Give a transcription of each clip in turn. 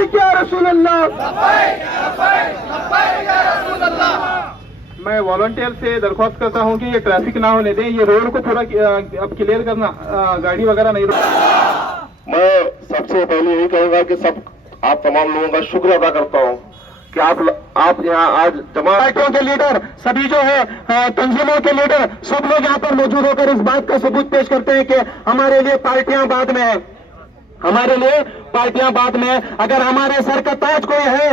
लब्बैक या रसूल अल्लाह। मैं वॉलंटियर से दरख्वास्त करता हूं कि ये ट्रैफिक ना होने दें, ये रोड को थोड़ा अब क्लियर करना, गाड़ी वगैरह नहीं। मैं सबसे पहले यही कहूंगा कि सब आप तमाम लोगों का शुक्र अदा करता हूं कि आप यहाँ आज जमातों के लीडर, सभी जो है तंजीमों के लीडर, सब लोग यहाँ पर मौजूद होकर इस बात का सबूत पेश करते हैं कि हमारे लिए पार्टियां बाद में है, हमारे लिए पार्टियां बाद में। अगर हमारे सर का ताज कोई है,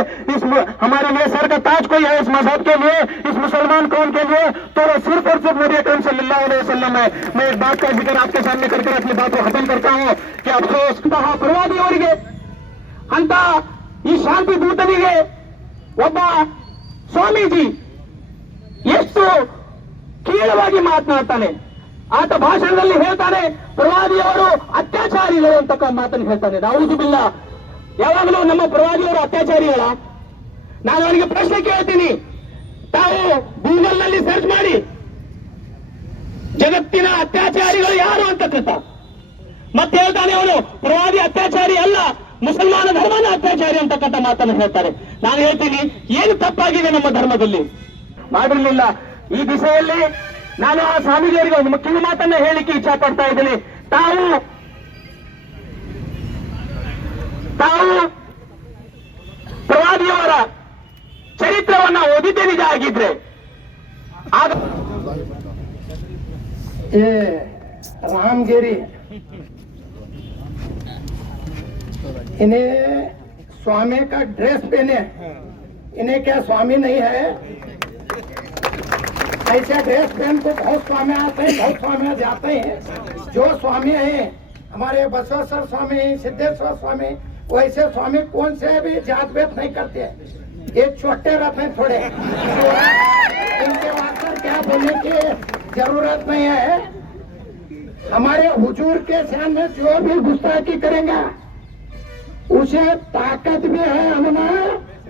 हमारे लिए सर का ताज कोई है इस मजहब के लिए, इस मुसलमान कौम के लिए, तो वो सिर्फ और सिर्फ नबी अकरम सल्लल्लाहु अलैहि वसल्लम है। मैं एक बात का जिक्र आपके सामने करके अपनी बात को खत्म करता हूँ कि अफसोस ಪ್ರವಾದಿಯವರಿಗೆ ಅಂತ ಈ ಶಾಂತಿ ದೂತನಿಗೆ ಒಬ್ಬ ಸ್ವಾಮೀಜಿ ಎಷ್ಟು ಕೀಳವಾಗಿ ಮಾತನಾಡ್ತಾನೆ. ಆತ ಭಾಷಣದಲ್ಲಿ ಹೇಳ್ತಾನೆ ಪ್ರವಾದಿಯವರು ಅತ್ಯಾಚಾರಿಗಳು ಅಂತಕ್ಕ ಮಾತನ್ನು ಹೇಳ್ತಾನೆ. ನೌಜು ಬಿಲ್ಲಾ, ಯಾವಾಗಲೂ ನಮ್ಮ ಪ್ರವಾದಿಯವರು ಅತ್ಯಾಚಾರಿಗಳ? ನಾನು ಅವರಿಗೆ ಪ್ರಶ್ನೆ ಕೇಳ್ತೀನಿ, ತಾವು ಗೂಗಲ್ ನಲ್ಲಿ ಸರ್ಚ್ ಮಾಡಿ ಜಗತ್ತಿನ ಅತ್ಯಾಚಾರಿಗಳು ಯಾರು ಅಂತಕ್ಕಂಥ. ಮತ್ತೆ ಹೇಳ್ತಾನೆ ಅವನು ಪ್ರವಾದಿ ಅತ್ಯಾಚಾರಿ ಅಲ್ಲ, ಮುಸಲ್ಮಾನ ಧರ್ಮನ ಅತ್ಯಾಚಾರಿ ಅಂತಕ್ಕಂಥ ಮಾತನ್ನು ಹೇಳ್ತಾರೆ. ನಾನು ಹೇಳ್ತೀನಿ, ಏನು ತಪ್ಪಾಗಿದೆ ನಮ್ಮ ಧರ್ಮದಲ್ಲಿ? ಮಾಡಿರಲಿಲ್ಲ. ಈ ದಿಸೆಯಲ್ಲಿ ನಾನು ಆ ಸ್ವಾಮೀಜಿಯವರಿಗೆ ಒಂದು ಮುಖ್ಯ ಮಾತನ್ನ ಹೇಳಿಕೆ ಇಚ್ಛಾ ಪಡ್ತಾ ಇದ್ದೀನಿ. ತಾವು ಪ್ರವಾದಿಯವರ ಚರಿತ್ರವನ್ನ ಓದಿದ್ದೇ ನಿಜ ಆಗಿದ್ರೆ ಆಗ रामगिरी इन्हें स्वामी का ड्रेस पहने, इन्हें क्या स्वामी नहीं है? ऐसे ड्रेस पहन को बहुत स्वामी आते हैं, बहुत स्वामी जाते हैं। जो स्वामी है हमारे बसवेश्वर स्वामी, सिद्धेश्वर स्वामी, वैसे स्वामी कौन से भी जात भेद नहीं करते। ये छोटे रहते हैं थोड़े, इनके वास्ते क्या बोलने की जरूरत नहीं है। हमारे हुजूर के शान में जो भी गुस्ताखी करेंगे उसे ताकत भी है, हमना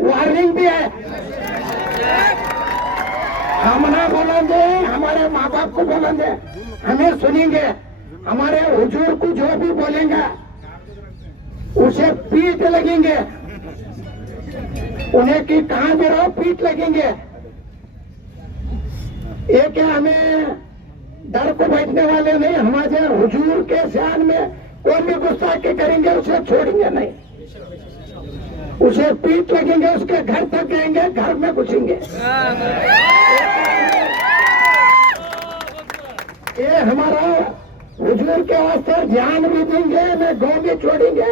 वार्निंग भी है। हमना बोलेंगे, हमारे माँ बाप को बोलेंगे, हमें सुनेंगे। हमारे हुजूर को जो भी बोलेंगे उसे पीट लगेंगे, उन्हें की कहां भी रहो पीट लगेंगे। ये क्या हमें डर को बैठने वाले नहीं, हमारे हुजूर के शान में कोई भी गुस्ताखी करेंगे उसे छोड़ेंगे नहीं, उसे पीट लगेंगे, उसके घर तक जाएंगे, घर में घुसेंगे। ये हमारा हुजूर के वास्ते जान भी देंगे, न गौ भी छोड़ेंगे,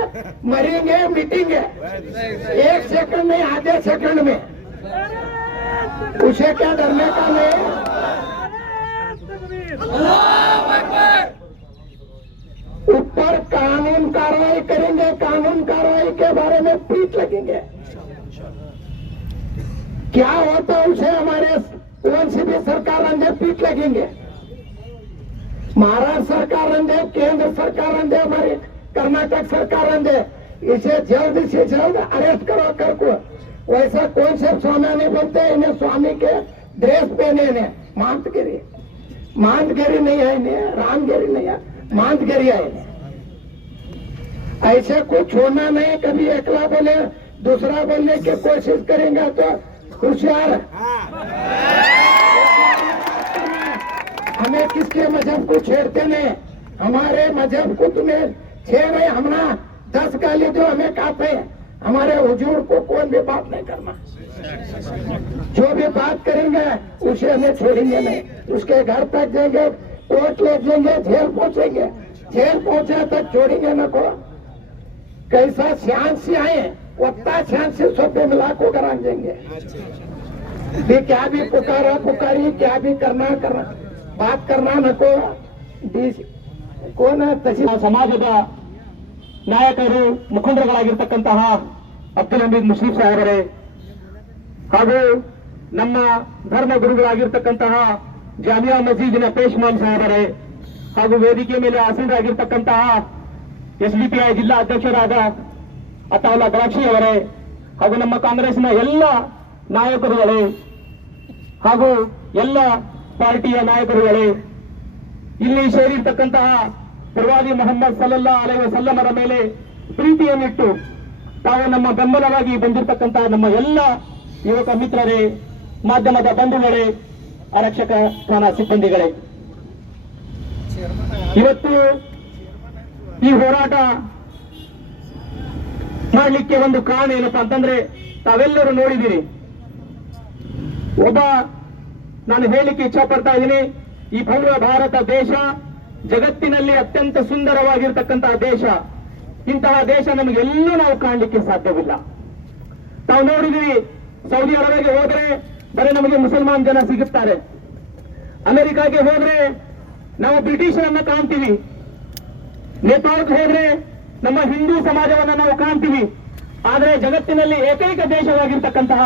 मरेंगे मिटेंगे, एक सेकंड नहीं आधे सेकंड में। उसे क्या डरने का नहीं। ऊपर कानून कार्रवाई करेंगे, कानून कार्रवाई के बारे में पीट लगेंगे। क्या होता उसे हमारे ओएनसीबी सरकार अंदर पीट लगेंगे, महाराष्ट्र सरकार अंदर, केंद्र सरकार अंदर, हमारी कर्नाटक सरकार अंदर, इसे जल्द से जल्द अरेस्ट करो कर को। वैसा कौन से स्वामी नहीं बोलते, इन्हें स्वामी के ड्रेस पहने, इन्हें मांदगिरी नहीं है, इन्हें रामगिरी नहीं है, मांदगिरी है। ऐसे को छोड़ना नहीं, कभी एकला बोले दूसरा बोलने की कोशिश करेंगे तो होशियार। हमें किसके मजहब को छेड़ते नहीं, हमारे मजहब को तुम्हें छेड़े, हमना 10 गाली दो हमें कहते हैं, हमारे हुजूर को कोई भी बात नहीं करना। जो भी बात करेंगे उसे हमें छोड़ेंगे नहीं, उसके घर तक जाएंगे, कोर्ट ले जाएंगे, जेल पहुंचेंगे, जेल पहुंचे तक छोड़ेंगे न को। कैसा श्यान से आए उतना श्यान से सोपे मिला को करान देंगे। भी क्या भी पुकारी, क्या भी करना बात करना न को कोन ಸಮಾಜದ ನಾಯಕರು, ಮುಖಂಡರುಗಳಾಗಿರ್ತಕ್ಕಂತಹ ಅಬ್ದುಲ್ ಹಮೀದ್ ಮುಷರೀಫ್ ಸಾಹೇಬರೇ, ಹಾಗೂ ನಮ್ಮ ಧರ್ಮ ಗುರುಗಳಾಗಿರ್ತಕ್ಕಂತಹ ಜಾಮಿಯಾ ಮಸೀದಿನ ಪೇಶ್ಮಾನ್ ಸಾಹೇಬರೇ, ಹಾಗೂ ವೇದಿಕೆ ಮೇಲೆ ಆಸೀನರಾಗಿರ್ತಕ್ಕಂತಹ ಎಸ್ಡಿಪಿಐ ಜಿಲ್ಲಾ ಅಧ್ಯಕ್ಷರಾದ ಅತಾವುಲ್ಲಾ ಗರಾಕ್ಷಿ ಅವರೇ, ಹಾಗೂ ನಮ್ಮ ಕಾಂಗ್ರೆಸ್ನ ಎಲ್ಲ ನಾಯಕರುಗಳೇ, ಹಾಗೂ ಎಲ್ಲ ಪಾರ್ಟಿಯ ನಾಯಕರುಗಳೇ, ಇಲ್ಲಿ ಸೇರಿರ್ತಕ್ಕಂತಹ ಪ್ರವಾದಿ ಮೊಹಮ್ಮದ್ ಸಲ್ಲಲ್ಲಾಹು ಅಲೈಹಿ ವಸಲ್ಲಮರ ಮೇಲೆ ಪ್ರೀತಿಯನ್ನಿಟ್ಟು ತಾವು ನಮ್ಮ ಬೆಂಬಲವಾಗಿ ಬಂದಿರತಕ್ಕಂತಹ ನಮ್ಮ ಎಲ್ಲ ಯುವಕ ಮಿತ್ರರೇ, ಮಾಧ್ಯಮದ ಬಂಧುಗಳೇ, ಆರಕ್ಷಕ ಠಾಣಾ ಸಿಬ್ಬಂದಿಗಳೇ, ಇವತ್ತು ಈ ಹೋರಾಟ ಮಾಡಲಿಕ್ಕೆ ಒಂದು ಕಾರಣ ಏನಪ್ಪಾ ಅಂತಂದ್ರೆ, ತಾವೆಲ್ಲರೂ ನೋಡಿದ್ದೀರಿ. ನಾನು ಹೇಳಲಿಕ್ಕೆ ಇಚ್ಛೆ ಪಡ್ತಾ ಇದ್ದೀನಿ, ಈ ಭವ್ಯ ಭಾರತ ದೇಶ ಜಗತ್ತಿನಲ್ಲಿ ಅತ್ಯಂತ ಸುಂದರವಾಗಿರ್ತಕ್ಕಂತಹ ದೇಶ. ಇಂತಹ ದೇಶ ನಮಗೆಲ್ಲೂ ನಾವು ಕಾಣಲಿಕ್ಕೆ ಸಾಧ್ಯವಿಲ್ಲ. ತಾವು ನೋಡಿದ್ವಿ, ಸೌದಿ ಅರೇಬಿಯಾಗೆ ಹೋದ್ರೆ ಬರೀ ನಮಗೆ ಮುಸಲ್ಮಾನ್ ಜನ ಸಿಗುತ್ತಾರೆ. ಅಮೆರಿಕಾಗೆ ಹೋದ್ರೆ ನಾವು ಬ್ರಿಟಿಷರನ್ನ ಕಾಣ್ತೀವಿ. ನೇಪಾಳಕ್ಕೆ ಹೋದ್ರೆ ನಮ್ಮ ಹಿಂದೂ ಸಮಾಜವನ್ನ ನಾವು ಕಾಣ್ತೀವಿ. ಆದರೆ ಜಗತ್ತಿನಲ್ಲಿ ಏಕೈಕ ದೇಶವಾಗಿರ್ತಕ್ಕಂತಹ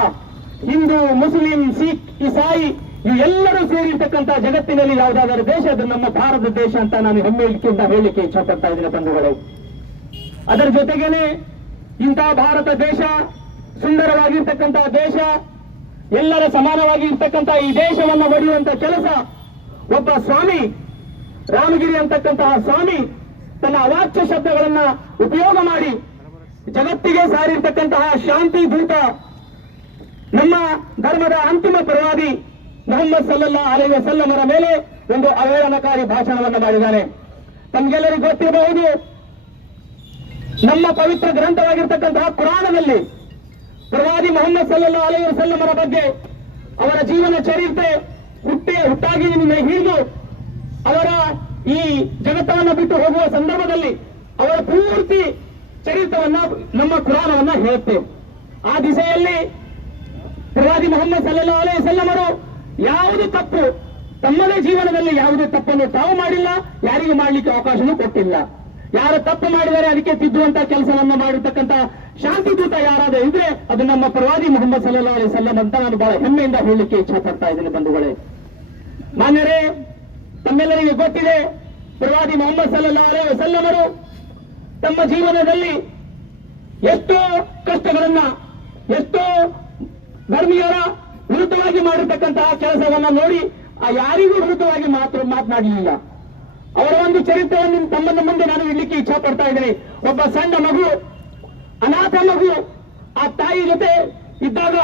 ಹಿಂದೂ, ಮುಸ್ಲಿಂ, ಸಿಖ್, ಇಸಾಯಿ ಇವೆಲ್ಲರೂ ಸೇರಿರ್ತಕ್ಕಂತಹ ಜಗತ್ತಿನಲ್ಲಿ ಯಾವುದಾದರೂ ದೇಶ ಅದು ನಮ್ಮ ಭಾರತ ದೇಶ ಅಂತ ನಾನು ಹೆಮ್ಮೆಯಿಂದ ಹೇಳಲಿಕ್ಕೆ ಇಚ್ಛೆ ಪಡ್ತಾ ಇದ್ದೀನಿ ಬಂಧುಗಳೇ. ಅದರ ಜೊತೆಗೇನೆ ಇಂತಹ ಭಾರತ ದೇಶ ಸುಂದರವಾಗಿರ್ತಕ್ಕಂತಹ ದೇಶ, ಎಲ್ಲರ ಸಮಾನವಾಗಿ ಇರ್ತಕ್ಕಂತಹ ಈ ದೇಶವನ್ನು ಒಡೆಯುವಂತಹ ಕೆಲಸ ಒಬ್ಬ ಸ್ವಾಮಿ, ರಾಮಗಿರಿ ಅಂತಕ್ಕಂತಹ ಸ್ವಾಮಿ ತನ್ನ ಅವಾಚ್ಯ ಶಬ್ದಗಳನ್ನ ಉಪಯೋಗ ಮಾಡಿ ಜಗತ್ತಿಗೆ ಸಾರಿರ್ತಕ್ಕಂತಹ ಶಾಂತಿ ದೂತ, ನಮ್ಮ ಧರ್ಮದ ಅಂತಿಮ ಪ್ರವಾದಿ ಮೊಹಮ್ಮದ್ ಸಲ್ಲಲ್ಲಾಹು ಅಲೈಹಿ ವಸಲ್ಲಮರ ಮೇಲೆ ಒಂದು ಅವಹೇಳನಕಾರಿ ಭಾಷಣವನ್ನು ಮಾಡಿದ್ದಾನೆ. ತಮಗೆಲ್ಲರಿಗೂ ಗೊತ್ತಿರಬಹುದು, ನಮ್ಮ ಪವಿತ್ರ ಗ್ರಂಥವಾಗಿರ್ತಕ್ಕಂತಹ ಕುರಾನದಲ್ಲಿ ಪ್ರವಾದಿ ಮೊಹಮ್ಮದ್ ಸಲ್ಲಲ್ಲಾಹು ಅಲೈಹಿ ವಸಲ್ಲಮರ ಬಗ್ಗೆ, ಅವರ ಜೀವನ ಚರಿತ್ರೆ ಹುಟ್ಟಾಗಿನಿಂದ ಹಿಡಿದು ಅವರ ಈ ಜಗತ್ತವನ್ನು ಬಿಟ್ಟು ಹೋಗುವ ಸಂದರ್ಭದಲ್ಲಿ ಅವರ ಪೂರ್ತಿ ಚರಿತ್ರವನ್ನ ನಮ್ಮ ಕುರಾನವನ್ನ ಹೇಳುತ್ತೆ. ಆ ದಿಸೆಯಲ್ಲಿ ಪ್ರವಾದಿ ಮೊಹಮ್ಮದ್ ಸಲ್ಲಲ್ಲಾಹು ಅಲೈಹಿ ವಸಲ್ಲಮರು ಯಾವುದೇ ತಪ್ಪು, ತಮ್ಮದೇ ಜೀವನದಲ್ಲಿ ಯಾವುದೇ ತಪ್ಪನ್ನು ತಾವು ಮಾಡಿಲ್ಲ, ಯಾರಿಗೂ ಮಾಡಲಿಕ್ಕೆ ಅವಕಾಶನೂ ಕೊಟ್ಟಿಲ್ಲ. ಯಾರು ತಪ್ಪು ಮಾಡಿದರೆ ಅದಕ್ಕೆ ತಿದ್ದುವಂತ ಕೆಲಸವನ್ನ ಮಾಡಿರ್ತಕ್ಕಂಥ ಶಾಂತಿ ದೂತ ಯಾರಾದರೂ ಇದ್ರೆ ಅದು ನಮ್ಮ ಪ್ರವಾದಿ ಮೊಹಮ್ಮದ್ ಸಲ್ಲಲ್ಲಾಹು ಅಲೈಹಿ ವಸಲ್ಲಂ ಅಂತ ನಾನು ಬಹಳ ಹೆಮ್ಮೆಯಿಂದ ಹೇಳಲಿಕ್ಕೆ ಇಚ್ಛೆ ಪಡ್ತಾ ಇದ್ದೀನಿ ಬಂಧುಗಳೇ. ಮಾನ್ಯರೇ, ತಮ್ಮೆಲ್ಲರಿಗೆ ಗೊತ್ತಿದೆ, ಪ್ರವಾದಿ ಮೊಹಮ್ಮದ್ ಸಲ್ಲಲ್ಲಾಹು ಅಲೈಹಿ ವಸಲ್ಲಮರು ತಮ್ಮ ಜೀವನದಲ್ಲಿ ಎಷ್ಟೋ ಕಷ್ಟಗಳನ್ನ, ಎಷ್ಟೋ ಧರ್ಮೀಯರ ವಿರುದ್ಧವಾಗಿ ಮಾಡಿರ್ತಕ್ಕಂತಹ ಕೆಲಸವನ್ನ ನೋಡಿ ಯಾರಿಗೂ ವಿರುದ್ಧವಾಗಿ ಮಾತನಾಡಲಿಲ್ಲ. ಅವರ ಒಂದು ಚರಿತ್ರೆಯನ್ನು ತಮ್ಮನ್ನ ಮುಂದೆ ನಾನು ಇಡ್ಲಿಕ್ಕೆ ಇಚ್ಛೆ ಪಡ್ತಾ ಇದ್ದೇನೆ. ಒಬ್ಬ ಸಣ್ಣ ಮಗು, ಅನಾಥ ಮಗು, ಆ ತಾಯಿ ಜೊತೆ ಇದ್ದಾಗ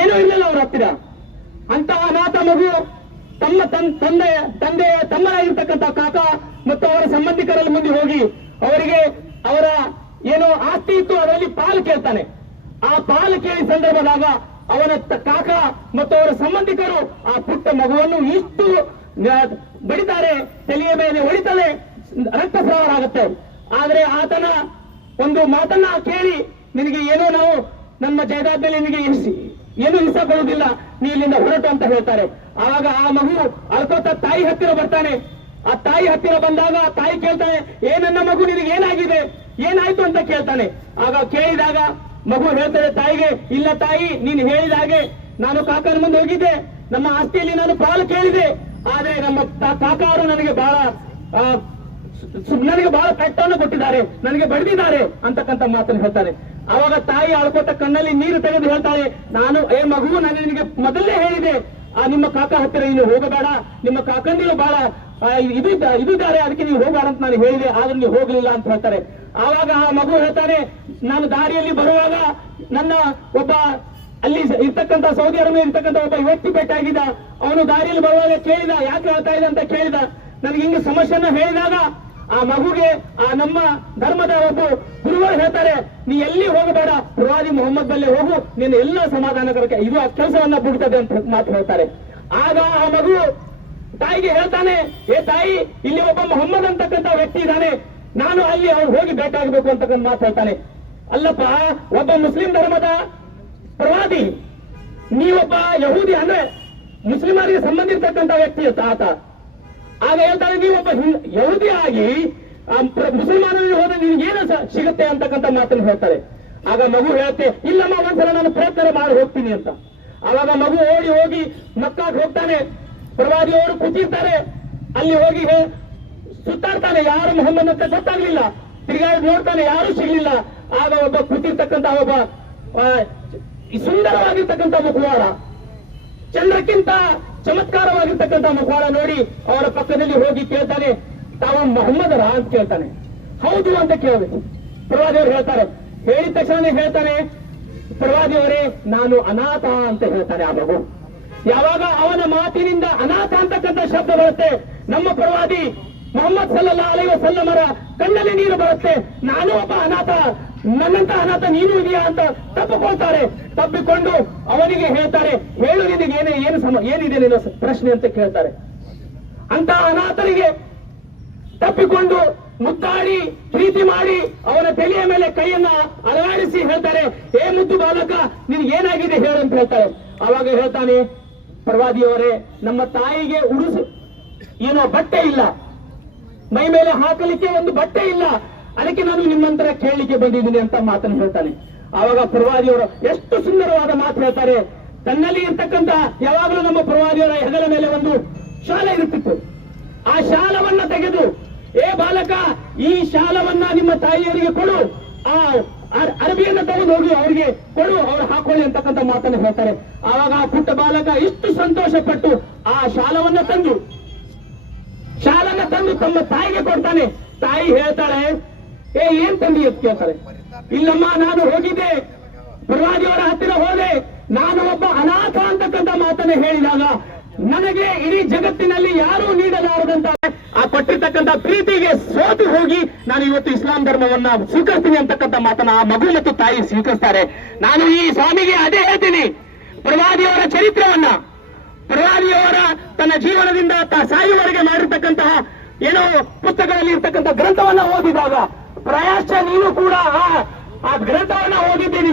ಏನೂ ಇರಲಿಲ್ಲ ಅವರ ಹತ್ತಿರ. ಅಂತಹ ಅನಾಥ ಮಗು ತಂದೆ ತಮ್ಮನಾಗಿರ್ತಕ್ಕಂಥ ಕಾಕ ಮತ್ತು ಅವರ ಸಂಬಂಧಿಕರಲ್ಲಿ ಮುಂದೆ ಹೋಗಿ ಅವರಿಗೆ ಅವರ ಏನೋ ಆಸ್ತಿ ಇತ್ತು ಅದರಲ್ಲಿ ಪಾಲು ಕೇಳ್ತಾನೆ. ಆ ಪಾಲು ಕೇಳಿ ಸಂದರ್ಭದಾಗ ಅವನ ಕಾಕ ಮತ್ತು ಅವರ ಸಂಬಂಧಿಕರು ಆ ಪುಟ್ಟ ಮಗುವನ್ನು ಇಷ್ಟು ಬಡಿತಾರೆ, ತಲೆಯ ಮೇಲೆ ಹೊಡಿತಾನೆ, ರಕ್ತಸ್ರಾವ ಆಗುತ್ತೆ. ಆದರೆ ಆತನ ಒಂದು ಮಾತನ್ನ ಕೇಳಿ, ನಿನಗೆ ಏನೋ ನಾವು ನಮ್ಮ ಜಾಯದಾದ್ಮೇಲೆ ನಿನಗೆ ಏನು ಹಿಂಸೆ ಕೊಡುವುದಿಲ್ಲ, ನೀ ಇಲ್ಲಿಂದ ಹೊರಟು ಅಂತ ಹೇಳ್ತಾರೆ. ಆವಾಗ ಆ ಮಗು ಅಳ್ಕೋತ ತಾಯಿ ಹತ್ತಿರ ಬರ್ತಾನೆ. ಆ ತಾಯಿ ಹತ್ತಿರ ಬಂದಾಗ ತಾಯಿ ಕೇಳ್ತಾನೆ, ನನ್ನ ಮಗು ನಿನಗೆ ಏನಾಗಿದೆ, ಏನಾಯ್ತು ಅಂತ ಕೇಳ್ತಾನೆ. ಆಗ ಕೇಳಿದಾಗ ಮಗು ಹೇಳ್ತಾರೆ ತಾಯಿಗೆ, ಇಲ್ಲ ತಾಯಿ, ನೀನು ಹೇಳಿದ ಹಾಗೆ ನಾನು ಕಾಕನ ಮುಂದೆ ಹೋಗಿದ್ದೆ, ನಮ್ಮ ಆಸ್ತಿಯಲ್ಲಿ ನಾನು ಪಾಲು ಕೇಳಿದೆ, ಆದ್ರೆ ನಮ್ಮ ಕಾಕಾರು ನನಗೆ ಬಹಳ ಪೆಟ್ಟನ್ನು ಕೊಟ್ಟಿದ್ದಾರೆ, ನನಗೆ ಬಡಿದಿದ್ದಾರೆ ಅಂತಕ್ಕಂಥ ಮಾತನ್ನು ಹೇಳ್ತಾರೆ. ಆವಾಗ ತಾಯಿ ಅಳ್ಕೋತ ಕಣ್ಣಲ್ಲಿ ನೀರು ತೆಗೆದು ಹೇಳ್ತಾಳೆ, ಮಗು, ನಾನು ನಿನಗೆ ಮೊದಲೇ ಹೇಳಿದೆ, ನಿಮ್ಮ ಕಾಕ ಹತ್ತಿರ ನೀನು ಹೋಗಬೇಡ, ನಿಮ್ಮ ಕಾಕಂದಿರು ಬಹಳ ಇದ್ದಾರೆ, ಅದಕ್ಕೆ ನೀವು ಹೋಗಬೇಡ ಅಂತ ನಾನು ಹೇಳಿದೆ, ಆದ್ರೆ ನೀವು ಹೋಗಲಿಲ್ಲ ಅಂತ ಹೇಳ್ತಾರೆ. ಆವಾಗ ಆ ಮಗು ಹೇಳ್ತಾನೆ, ನಾನು ದಾರಿಯಲ್ಲಿ ಬರುವಾಗ ನನ್ನ ಒಬ್ಬ ಅಲ್ಲಿ ಇರ್ತಕ್ಕಂಥ ಸೌದಿ ಅರೇಬಿಯಾ ಇರ್ತಕ್ಕಂಥ ಒಬ್ಬ ವ್ಯಕ್ತಿ ಭೇಟಿಯಾಗಿದ್ದ. ಅವನು ದಾರಿಯಲ್ಲಿ ಬರುವಾಗ ಕೇಳಿದ, ಯಾಕೆ ಹೇಳ್ತಾ ಇದೆ ಅಂತ ಕೇಳಿದ. ನನಗೆ ಹಿಂಗೆ ಸಮಸ್ಯೆನ ಹೇಳಿದಾಗ ಆ ಮಗುಗೆ ನಮ್ಮ ಧರ್ಮದ ಒಬ್ಬ ಗುರುಗಳು ಹೇಳ್ತಾರೆ, ನೀ ಎಲ್ಲಿ ಹೋಗಬೇಡ, ಪ್ರವಾದಿ ಮೊಹಮ್ಮದ್ ಬಲ್ಲೇ ಹೋಗು, ನೀನು ಎಲ್ಲ ಸಮಾಧಾನಕರಕ್ಕೆ ಇದು ಆ ಕೆಲಸವನ್ನ ಬಿಡ್ತದೆ ಅಂತ ಮಾತು ಹೇಳ್ತಾರೆ. ಆಗ ಆ ಮಗು ತಾಯಿಗೆ ಹೇಳ್ತಾನೆ, ತಾಯಿ, ಇಲ್ಲಿ ಒಬ್ಬ ಮೊಹಮ್ಮದ್ ಅಂತಕ್ಕಂಥ ವ್ಯಕ್ತಿ ಇದ್ದಾನೆ, ನಾನು ಅಲ್ಲಿ ಅವ್ರು ಹೋಗಿ ಭೇಟಿಯಾಗಬೇಕು ಅಂತಕ್ಕಂಥ ಮಾತು ಹೇಳ್ತಾನೆ. ಅಲ್ಲಪ್ಪ, ಒಬ್ಬ ಮುಸ್ಲಿಂ ಧರ್ಮದ ಪ್ರವಾದಿ, ನೀವೊಬ್ಬ ಯಹೂದಿ ಅಂದ್ರೆ ಮುಸ್ಲಿಮರಿಗೆ ಸಂಬಂಧಿರ್ತಕ್ಕಂಥ ವ್ಯಕ್ತಿ ಆತ. ಆಗ ಹೇಳ್ತಾನೆ, ನೀವೊಬ್ಬ ಯಹೂದಿ ಆಗಿ ಮುಸಲ್ಮಾನರಿಗೆ ಹೋದ್ರೆ ನಿನಗೇನು ಸಿಗುತ್ತೆ ಅಂತಕ್ಕಂಥ ಮಾತನ್ನು ಹೇಳ್ತಾರೆ. ಆಗ ಮಗು ಹೇಳುತ್ತೆ, ಇಲ್ಲಮ್ಮ, ಒಂದ್ಸಲ ನಾನು ಪ್ರಯತ್ನ ಮಾಡಿ ಹೋಗ್ತೀನಿ ಅಂತ. ಆವಾಗ ಮಗು ಹೋಗಿ ಮಕ್ಕಾಗೆ ಹೋಗ್ತಾನೆ. ಪ್ರವಾದಿಯವರು ಕೂತಿರ್ತಾರೆ, ಅಲ್ಲಿ ಹೋಗಿ ಸುತ್ತಾಡ್ತಾನೆ, ಯಾರು ಮೊಹಮ್ಮದ್ ಅಂತ ಗೊತ್ತಾಗ್ಲಿಲ್ಲ, ತಿರುಗಾಡಿ ನೋಡ್ತಾನೆ, ಯಾರು ಸಿಗ್ಲಿಲ್ಲ. ಆಗ ಒಬ್ಬ ಕೂತಿರ್ತಕ್ಕಂಥ ಒಬ್ಬ ಸುಂದರವಾಗಿರ್ತಕ್ಕಂಥ ಮುಖವಾಡ, ಚಂದ್ರಕ್ಕಿಂತ ಚಮತ್ಕಾರವಾಗಿರ್ತಕ್ಕಂಥ ಮುಖವಾಡ ನೋಡಿ ಅವರ ಪಕ್ಕದಲ್ಲಿ ಹೋಗಿ ಕೇಳ್ತಾನೆ, ತಾವು ಮೊಹಮ್ಮದರ ಅಂತ ಕೇಳ್ತಾನೆ. ಹೌದು ಅಂತ ಕೇಳಬೇಕು. ಪ್ರವಾದಿಯವರು ಹೇಳ್ತಾರೆ, ಹೇಳಿದ ತಕ್ಷಣ ಹೇಳ್ತಾನೆ ಪ್ರವಾದಿಯವರೇ ನಾನು ಅನಾಥ ಅಂತ ಹೇಳ್ತಾನೆ ಆ ಮಗು. ಯಾವಾಗ ಅವನ ಮಾತಿನಿಂದ ಅನಾಥ ಅಂತಕ್ಕಂಥ ಶಬ್ದ ಬರುತ್ತೆ, ನಮ್ಮ ಪ್ರವಾದಿ ಮೊಹಮ್ಮದ್ ಸಲ್ಲಲ್ಲಾಹು ಅಲೈಹಿ ವಸಲ್ಲಮರ ಕಣ್ಣಲ್ಲಿ ನೀರು ಬರುತ್ತೆ. ನಾನು ಒಬ್ಬ ಅನಾಥ, ನನ್ನಂತ ಅನಾಥ ನೀನು ಇದೆಯಾ ಅಂತ ತಪ್ಪಿಕೊಳ್ತಾರೆ. ತಪ್ಪಿಕೊಂಡು ಅವನಿಗೆ ಹೇಳ್ತಾರೆ, ಹೇಳು ನಿನಗೆ ಏನಿದೆ ನಿನ್ನ ಪ್ರಶ್ನೆ ಅಂತ ಕೇಳ್ತಾರೆ. ಅಂತ ಅನಾಥರಿಗೆ ತಪ್ಪಿಕೊಂಡು ಮುದ್ದಾಡಿ ಪ್ರೀತಿ ಮಾಡಿ ಅವನ ತಲೆಯ ಮೇಲೆ ಕೈಯನ್ನ ಅಲಗಾಡಿಸಿ ಹೇಳ್ತಾರೆ, ಏ ಮುದ್ದು ಬಾಲಕ ನಿನ್ಗೆ ಏನಾಗಿದೆ ಹೇಳು ಅಂತ ಹೇಳ್ತಾರೆ. ಅವಾಗ ಹೇಳ್ತಾನೆ ಪ್ರವಾದಿಯವರೇ, ನಮ್ಮ ತಾಯಿಗೆ ಏನೋ ಬಟ್ಟೆ ಇಲ್ಲ, ಮೈ ಮೇಲೆ ಹಾಕಲಿಕ್ಕೆ ಒಂದು ಬಟ್ಟೆ ಇಲ್ಲ, ಅದಕ್ಕೆ ನಾನು ನಿಮ್ಮಂತರ ಕೇಳಲಿಕ್ಕೆ ಬಂದಿದ್ದೀನಿ ಅಂತ ಮಾತನ್ನು ಹೇಳ್ತಾನೆ. ಆವಾಗ ಪ್ರವಾದಿಯವರು ಎಷ್ಟು ಸುಂದರವಾದ ಮಾತು ಹೇಳ್ತಾರೆ. ತನ್ನಲ್ಲಿ ಇರ್ತಕ್ಕಂಥ ಯಾವಾಗಲೂ ನಮ್ಮ ಪ್ರವಾದಿಯವರ ಹೆಗಲ ಮೇಲೆ ಒಂದು ಶಾಲ ಇರುತ್ತಿತ್ತು. ಆ ಶಾಲವನ್ನ ತೆಗೆದು, ಏ ಬಾಲಕ ಈ ಶಾಲವನ್ನ ನಿಮ್ಮ ತಾಯಿಯವರಿಗೆ ಕೊಡು, ಆ ಅರಬಿಯನ್ನ ತಗೊಂಡು ಹೋಗಿ ಅವರಿಗೆ ಕೊಡು, ಅವ್ರು ಹಾಕೊಳ್ಳಿ ಅಂತಕ್ಕಂಥ ಮಾತನ್ನು ಹೇಳ್ತಾರೆ. ಆವಾಗ ಆ ಪುಟ್ಟ ಬಾಲಕ ಇಷ್ಟು ಸಂತೋಷ ಪಟ್ಟು ಆ ಶಾಲವನ್ನ ತಂದು ತಮ್ಮ ತಾಯಿಗೆ ಕೊಡ್ತಾನೆ. ತಾಯಿ ಹೇಳ್ತಾಳೆ, ಏನ್ ತಂದಿ ಅಂತ ಕೇಳ್ತಾರೆ. ಇಲ್ಲಮ್ಮ ನಾನು ಹೋಗಿದ್ದೆ, ಪ್ರವಾದಿಯವರ ಹತ್ತಿರ ಹೋದೆ, ನಾನು ಒಬ್ಬ ಅನಾಥ ಅಂತಕ್ಕಂಥ ಮಾತನ್ನು ಹೇಳಿದಾಗ ನನಗೆ ಇಡೀ ಜಗತ್ತಿನಲ್ಲಿ ಯಾರೂ ನೀಡಲಾರದಂತ ಆ ಕೊಟ್ಟಿರ್ತಕ್ಕಂಥ ಪ್ರೀತಿಗೆ ಸೋತು ಹೋಗಿ ನಾನು ಇವತ್ತು ಇಸ್ಲಾಂ ಧರ್ಮವನ್ನ ಸ್ವೀಕರಿಸ್ತೀನಿ ಅಂತಕ್ಕಂಥ ಮಾತನ್ನ ಆ ಮಗು ಮತ್ತು ತಾಯಿ ಸ್ವೀಕರಿಸ್ತಾರೆ. ನಾನು ಈ ಸ್ವಾಮಿಗೆ ಅದೇ ಹೇಳ್ತೀನಿ, ಪ್ರವಾದಿಯವರ ಚರಿತ್ರವನ್ನ, ಪ್ರವಾದಿಯವರ ತನ್ನ ಜೀವನದಿಂದ ಸಾಯುವವರೆಗೆ ಮಾಡಿರ್ತಕ್ಕಂತಹ ಏನೋ ಪುಸ್ತಕದಲ್ಲಿ ಇರ್ತಕ್ಕಂಥ ಗ್ರಂಥವನ್ನ ಓದಿದಾಗ ಪ್ರಾಯಶ್ಚ ನೀನು ಕೂಡ ಆ ಗ್ರಂಥವನ್ನ ಓದಿದ್ದೀನಿ.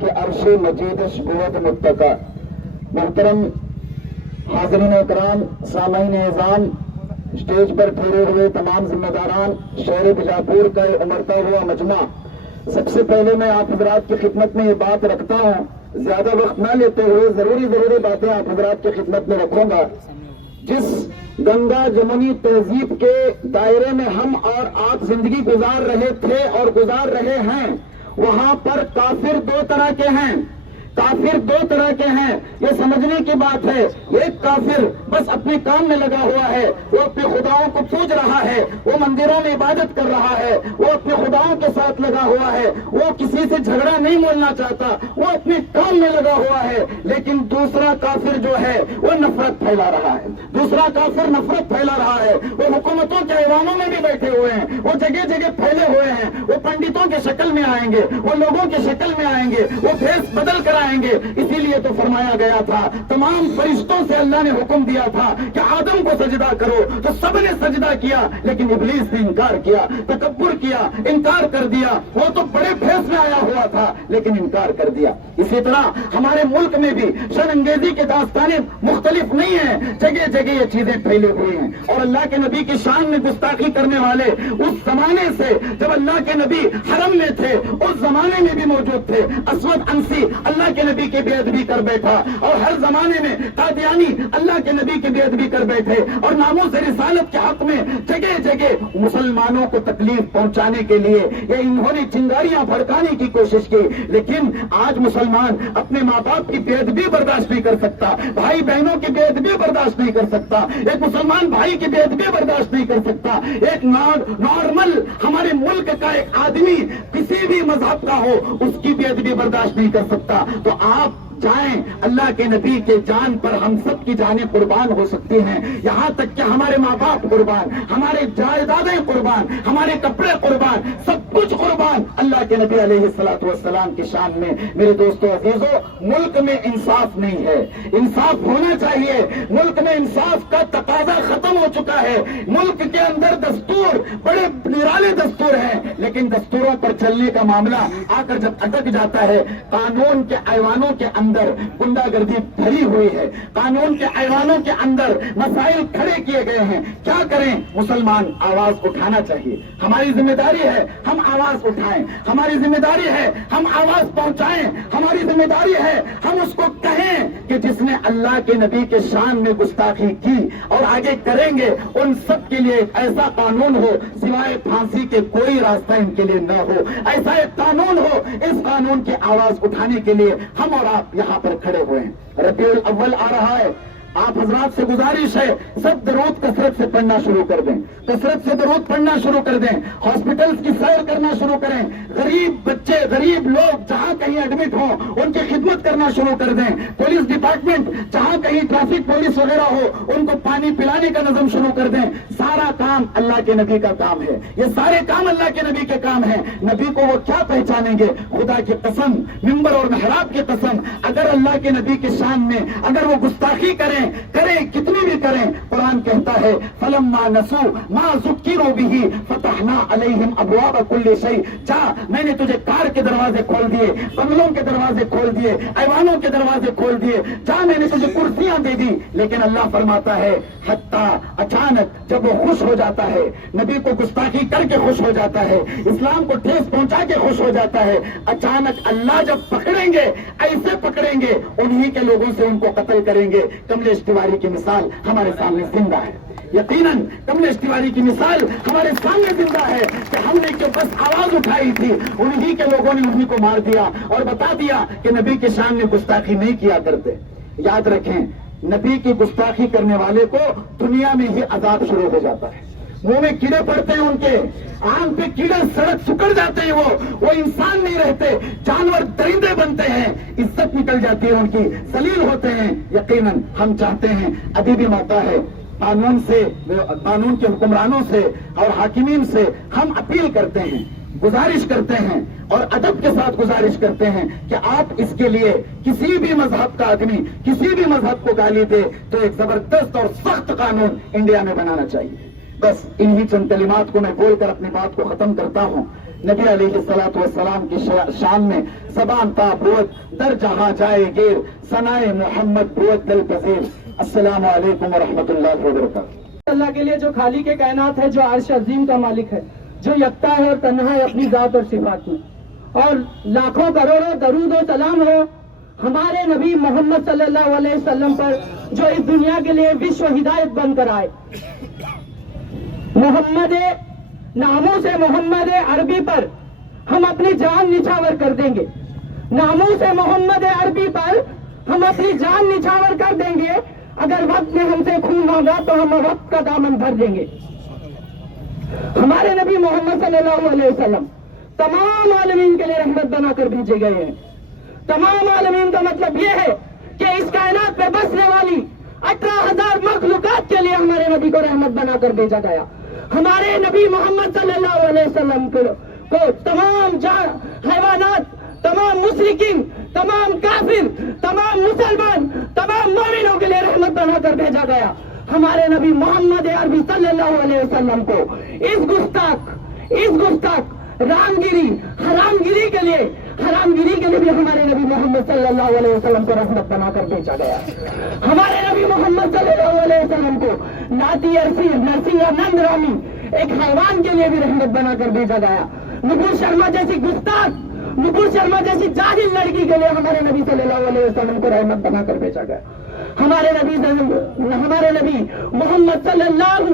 के अर्श मजीद शबूत मुत्तका। मोहतरम हाज़रीन इकराम, सामईन एज़ाम, स्टेज पर ठहरे हुए तमाम जिम्मेदारान, शहर बीजापुर का उमड़ता हुआ मजमा, सबसे पहले मैं आप हजरात की खिदमत में ये बात रखता हूँ, ज्यादा वक्त न लेते हुए जरूरी बातें आप हजरात की खिदमत में रखूंगा। जिस गंगा जमुनी तहजीब के दायरे में हम और आप जिंदगी गुजार रहे थे और गुजार रहे हैं, वहां पर काफिर दो तरह के हैं। काफिर दो तरह के हैं, ये समझने की बात है। एक काफिर बस अपने काम में लगा हुआ है, वो अपने खुदाओं को पूज रहा है, वो मंदिरों में इबादत कर रहा है, वो अपने खुदाओं के साथ लगा हुआ है, वो किसी से झगड़ा नहीं बोलना चाहता, वो अपने काम में लगा हुआ है। लेकिन दूसरा काफिर जो है वो नफरत फैला रहा है, दूसरा काफिर नफरत फैला रहा है। वो हुकूमतों के ऐवानों में भी बैठे हुए हैं, वो जगह जगह फैले हुए हैं, वो पंडितों के शक्ल में आएंगे, वो लोगों के शक्ल में आएंगे, वो भेष बदल कर आएंगे। इसीलिए तो फरमाया गया था, तमाम फरिश्तों से अल्लाह ने हुक्म दिया था कि आदम को सजदा करो, तो सबने सजदा किया, लेकिन इब्लीस ने इनकार किया, तकब्बुर किया, इनकार कर दिया। वो तो बड़े फेस में आया हुआ था लेकिन इनकार कर दिया। इसी तरह हमारे मुल्क में भी शर्मंगेजी के दास्तानें मुख्तलिफ नहीं है, जगह जगह ये चीजें फैली हुई हैं। और अल्लाह के नबी की शान में गुस्ताखी करने वाले उस जमाने से, जब अल्लाह के नबी हरम में थे, उस जमाने में भी मौजूद थे। असवद अंसी अल्लाह के नबी की बेअदबी कर बैठा, और हर जमाने में कादियानी अल्लाह के नबी की बेअदबी कर बैठे, और नामों से रिसालत के हक में जगह जगह मुसलमानों को तकलीफ पहुंचाने के लिए ये इन्होंने चिंगारियां भड़काने की कोशिश की। लेकिन आज मुसलमान अपने माँ बाप की बेअदबी बर्दाश्त नहीं कर सकता, भाई बहनों की बेअदबी बर्दाश्त नहीं कर सकता, एक मुसलमान भाई की बेअदबी बर्दाश्त नहीं कर सकता। एक नॉर्मल हमारे मुल्क का एक आदमी किसी भी मजहब का हो उसकी बेअदबी बर्दाश्त नहीं कर सकता। तो आप जाएं, अल्लाह के नबी के जान पर हम सब की जानें कुर्बान हो सकती हैं, यहाँ तक कि हमारे माँ बाप कुर्बान, हमारे जायदादें कुर्बान, हमारे कपड़े कुर्बान, सब कुछ कुर्बान अल्लाह के नबी अलैहिस्सलातु वस्सलाम की शान में। मेरे दोस्तों अजीजों, मुल्क में इंसाफ नहीं है, इंसाफ होना चाहिए। मुल्क में इंसाफ का तकाजा खत्म हो चुका है। मुल्क के अंदर दस्तूर बड़े निराले दस्तूर हैं, लेकिन दस्तूरों पर चलने का मामला आकर जब अटक जाता है, कानून के ऐवानों के अंदर गुंडागर्दी भरी हुई है, कानून के ऐवानों के अंदर मसाइल खड़े किए गए हैं। क्या करें? मुसलमान आवाज उठाना चाहिए, हमारी जिम्मेदारी है हम आवाज उठाएं। हम हमारी जिम्मेदारी है हम आवाज पहुंचाएं, हमारी जिम्मेदारी है हम उसको कहें कि जिसने अल्लाह के नबी के शान में गुस्ताखी की और आगे करेंगे उन सब के लिए ऐसा कानून हो, सिवाय फांसी के कोई रास्ता इनके लिए न हो। ऐसा एक कानून हो, इस कानून की आवाज उठाने के लिए हम और आप यहाँ पर खड़े हुए हैं। रबीउल अव्वल आ रहा है, आप हजरात से गुजारिश है सब दरूद कसरत से पढ़ना शुरू कर दें, कसरत से दरूद पढ़ना शुरू कर दें, हॉस्पिटल्स की सैर करना शुरू करें, गरीब बच्चे गरीब लोग जहां कहीं एडमिट हो उनकी खिदमत करना शुरू कर दें, पुलिस डिपार्टमेंट जहां कहीं ट्रैफिक पुलिस वगैरह हो उनको पानी पिलाने का नजम शुरू कर दें। सारा काम अल्लाह के नबी का काम है, ये सारे काम अल्लाह के नबी के काम है। नबी को वो क्या पहचानेंगे? खुदा की कसम, मिंबर और मेहराब की कसम, अगर अल्लाह के नबी के शान में अगर वो गुस्ताखी करें कितनी भी करें, कुरान कहता है फलम्मा नसू मा ज़ुक्किरू बिही फतहना अलैहिम अबवाब कुल्ली शै। जा, मैंने तुझे कार के दरवाजे खोल दिए, बंगलों के दरवाजे खोल दिए, ऐवानों के दरवाजे खोल दिए, जा मैंने तुझे कुर्सियां दे दी। लेकिन अल्लाह फरमाता है हत्ता, अचानक जब वो खुश हो जाता है, नबी को गुस्ताखी करके खुश हो जाता है, इस्लाम को ठेस पहुंचा के खुश हो जाता है, अचानक अल्लाह जब पकड़ेंगे, ऐसे पकड़ेंगे उन्हीं के लोगों से उनको कत्ल करेंगे। कमलेश तिवारी की मिसाल हमारे सामने जिंदा है, यकीनन कमलेश तिवारी की मिसाल हमारे सामने जिंदा है कि हमने जो बस आवाज उठाई थी उन्हीं के लोगों ने उन्हीं को मार दिया और बता दिया कि नबी के शान में गुस्ताखी नहीं किया करते। याद रखें, नबी की गुस्ताखी करने वाले को दुनिया में ही अजाब शुरू हो जाता है, मुंह में कीड़े पड़ते हैं, उनके आंख पे कीड़े सड़क सुकड़ जाते हैं, वो इंसान नहीं रहते, जानवर दरिंदे बनते हैं, इज्जत निकल जाती है उनकी, जलील होते हैं। यकीनन हम चाहते हैं अभी भी मौका है, कानून से, कानून के हुक्मरानों से और हाकिमीन से हम अपील करते हैं, गुजारिश करते हैं और अदब के साथ गुजारिश करते हैं कि आप इसके लिए किसी भी मजहब का आदमी किसी भी मजहब को गाली दे तो एक जबरदस्त और सख्त कानून इंडिया में बनाना चाहिए। बस इन्हीं चंद कलिमात को मैं बोलकर अपनी बात को खत्म करता हूँ। नबी अलैहिस्सलातु वस्सलाम की शान में ज़बान ता बुअत दर जहां जाए गिर, सनाए मोहम्मद बुअत दिल पजीर। अस्सलामु अलैकुम व रहमतुल्लाहि व बरकातहू। अल्लाह के लिए जो खाली के कायनात है, जो अर्श अजीम का मालिक है, जो यकता है और तन्हा है अपनी जात और सिफात में, और लाखों करोड़ों दरूद और सलाम हो हमारे नबी मोहम्मद सल्लल्लाहु अलैहि वसल्लम पर, जो इस दुनिया के लिए विश्व हिदायत बनकर आए। मोहम्मद नामों से मोहम्मद अरबी पर हम अपनी जान निछावर कर देंगे, नामों से मोहम्मद अरबी पर हम अपनी जान निछावर कर देंगे। अगर वक्त ने हमसे खून मांगा तो हम वक्त का दामन भर देंगे। हमारे नबी मोहम्मद सल्लल्लाहु अलैहि वसल्लम तमाम आलमीन के लिए रहमत बनाकर भेजे गए हैं। तमाम आलमीन का मतलब यह है कि इस कायनात पे बसने वाली 18,000 मखलूकात के लिए हमारे नबी को रहमत बनाकर भेजा गया। हमारे नबी मोहम्मद सल्लल्लाहु अलैहि वसल्लम को तमाम हैवानात, तमाम मुशरिकीन, तमाम काफिर, तमाम मुसलमान, तमाम मोमिनों के लिए रहमत बनाकर भेजा गया। हमारे नबी मोहम्मद अरबी सल्लल्लाहु अलैहि वसल्लम को इस गुस्ताख रामगिरी हरामगिरी के लिए भी हमारे नबी मोहम्मद सल्लल्लाहु अलैहि वसल्लम को रहमत बनाकर भेजा गया। हमारे नबी मोहम्मद सल्लल्लाहु अलैहि वसल्लम को नाती अरसी नरसिंह रामी एक हैवान के लिए भी रहमत बनाकर भेजा गया। नुपुर शर्मा जैसी जाहिल लड़की के लिए हमारे नबी सल्लल्लाहु अलैहि वसल्लम को रहमत बनाकर भेजा गया। हमारे नबी मोहम्मद सल्लल्लाहु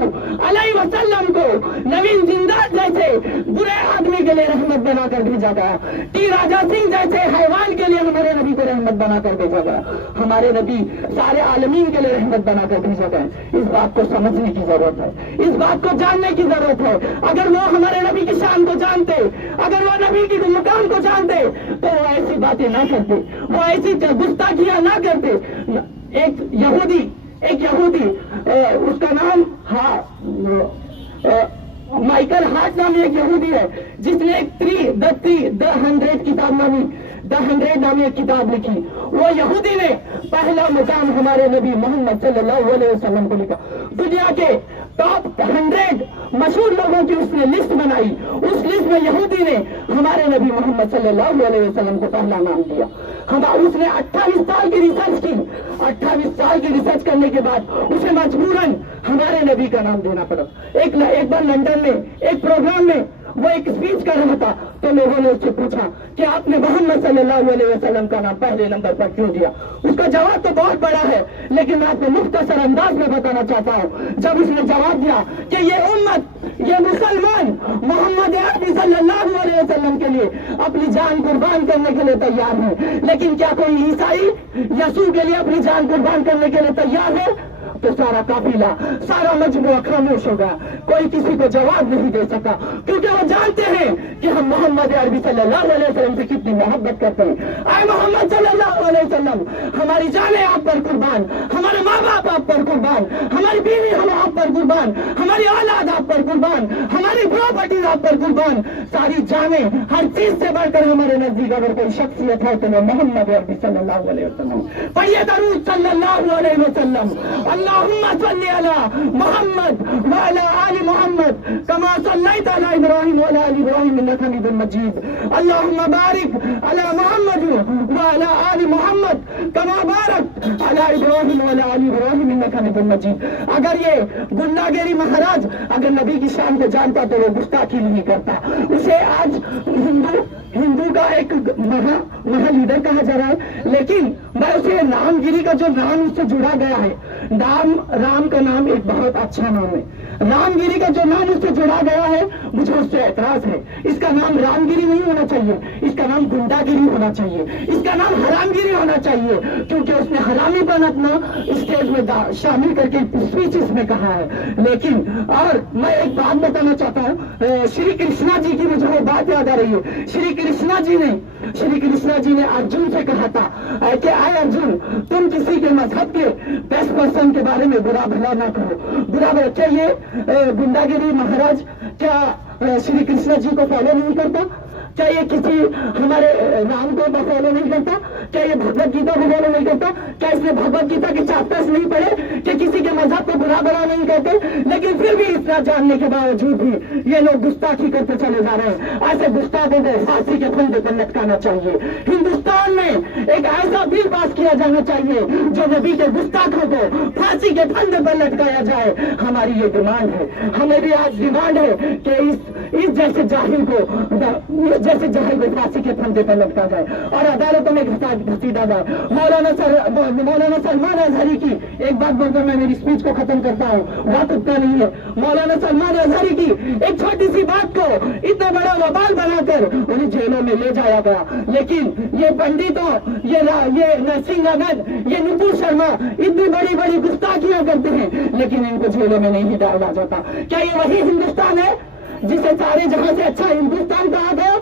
अलैहि वसल्लम को नवीन जिंदाल जैसे बुरे आदमी के लिए रहमत बनाकर भेजा गया। टी राजा सिंह जैसे हैवान के लिए हमारे नबी को रहमत बनाकर भेजा गया। हमारे नबी सारे आलमीन के लिए रहमत बनाकर भेजा गया। इस बात को समझने की जरूरत है, इस बात को जानने की जरूरत है। अगर वो हमारे नबी की शान को जानते, अगर वो नबी की मुकाम को जानते तो वो ऐसी बातें ना करते, वो ऐसी गुस्ताखियां ना करते। एक यहूदी उसका नाम माइकल हार्ट नामी एक यहूदी है, जिसने एक द 100 नामी एक किताब लिखी। वो यहूदी ने पहला मुकाम हमारे नबी मोहम्मद सल्लल्लाहु अलैहि वसल्लम को लिखा। दुनिया के टॉप 100 मशहूर लोगों की उसने लिस्ट बनाई। उस लिस्ट में यहूदी ने हमारे नबी मोहम्मद सल्लल्लाहु अलैहि वसल्लम को पहला नाम दिया। उसने 28 साल की रिसर्च की। 28 साल की रिसर्च करने के बाद उसे मजबूरन हमारे नबी का नाम देना पड़ा। एक बार लंदन में एक प्रोग्राम में वो एक स्पीच कर रहा था तो लोगों ने उससे पूछा कि आपने मोहम्मद सल्लल्लाहु अलैहि वसल्लम का नाम पहले नंबर पर क्यों दिया। उसका जवाब तो बहुत बड़ा है, लेकिन मैं आपको मुख्तसर अंदाज में बताना चाहता हूँ। जब उसने जवाब दिया कि ये उम्मत, ये मुसलमान मोहम्मद अरबी सल्लल्लाहु अलैहि वसल्लम के लिए अपनी जान कुर्बान करने के लिए तैयार है, लेकिन क्या कोई ईसाई यीशु के लिए अपनी जान कुर्बान करने के लिए तैयार है? तो सारा काफिला, सारा मजमुआ खामोश हो गया, कोई किसी को जवाब नहीं दे सका, क्योंकि वो जानते हैं कि हम मोहम्मद अरबी सल्लल्लाहु अलैहि वसल्लम से कितनी मोहब्बत करते हैं। आए मोहम्मद सल्लल्लाहु अलैहि वसल्लम, हमारी जानें आप पर कुर्बान, हमारे माँ बाप आप पर कुर्बान, हमारी बीवी हम आप पर कुर्बान, हमारी औलाद आप पर कुर्बान, हमारी प्रॉपर्टीज आप पर कुर्बान, सारी जानें, हर चीज से बढ़कर हमारे नजदीक अगर कोई शख्सियत है तो मोहम्मद अरबी सल्लल्लाहु अलैहि वसल्लम। पढ़िए दरूद सल्लल्लाहु अलैहि वसल्लम, अल्लाहुम्मा सल्ली अला मोहम्मद व अला आलि मोहम्मद कमा सल्लैता अला इब्राहीम व अला आलि इब्राहीम इन्नका हमीदुम मजीद। अल्लाहुम्मा बारिक अला मोहम्मद व अला आलि मोहम्मद कमा बारकत अला इब्राहीम व अला आलि इब्राहीम इन्नका हमीदुम मजीद। अगर ये गुंडागिरी महाराज अगर नबी की शान को जानता तो वो गुस्ताखी नहीं करता। उसे आज हिंदू का एक महा लीडर कहा जा रहा है, लेकिन मैं उसे रामगिरी का जो नाम उससे जुड़ा गया है, राम का नाम एक बहुत अच्छा नाम है, रामगिरी का जो नाम उससे जुड़ा गया है, मुझे उससे ऐतराज है। इसका नाम रामगिरी नहीं होना चाहिए, इसका नाम गुंडागिरी होना चाहिए, इसका नाम हरामगिरी होना चाहिए, क्योंकि उसने हरामीपन अपना स्टेज में शामिल करके स्पीचेस में कहा है। लेकिन और मैं एक बात बताना चाहता हूँ, श्री कृष्णा जी की मुझे वो बात याद आ रही है। श्री कृष्णा जी ने अर्जुन से कहा था कि आए अर्जुन, तुम किसी के मजहब के बेस्ट पर्सन के बारे में बुरा भला ना करो, बुरा भला। क्या ये गुंडागिरी महाराज क्या श्री कृष्ण जी को फॉलो नहीं करता? क्या ये किसी हमारे राम को फॉलो नहीं करता? क्या ये भगवत गीता को फॉलो नहीं करता? क्या इसने भगवत गीता के चैप्टर्स नहीं पढ़े कि किसी के मजहब को बुरा भला नहीं करते? लेकिन फिर भी इतना जानने के बावजूद भी ये लोग गुस्ताखी करते चले जा रहे हैं। ऐसे गुस्ताखों को फांसी के फंदे पर लटकाना चाहिए। हिंदुस्तान में एक ऐसा बिल पास किया जाना चाहिए जो नबी के गुस्ताखों को फांसी के फंदे पर लटकाया जाए। हमारी ये डिमांड है, हमें भी आज डिमांड है कि इस जैसे जाहिल को फांसी के फंदे पर लटका जाए और अदालतों में घसीटा जाए। मौलाना सलमान अजहरी की एक बात बोलकर मैं मेरी स्पीच को खत्म करता हूँ, बात उतना नहीं है। मौलाना सलमान अजहरी की एक छोटी सी बात को इतना बड़ा वबाल बनाकर उन्हें जेलों में ले जाया गया, लेकिन ये पंडितों, ये नरसिंह अगन, ये नुपुर शर्मा इतनी बड़ी बड़ी गुस्ताखियां करते हैं, लेकिन इनको जेलों में नहीं डाला जाता। क्या ये वही हिंदुस्तान है जिसे सारे जहां से अच्छा हिंदुस्तान कहा गया?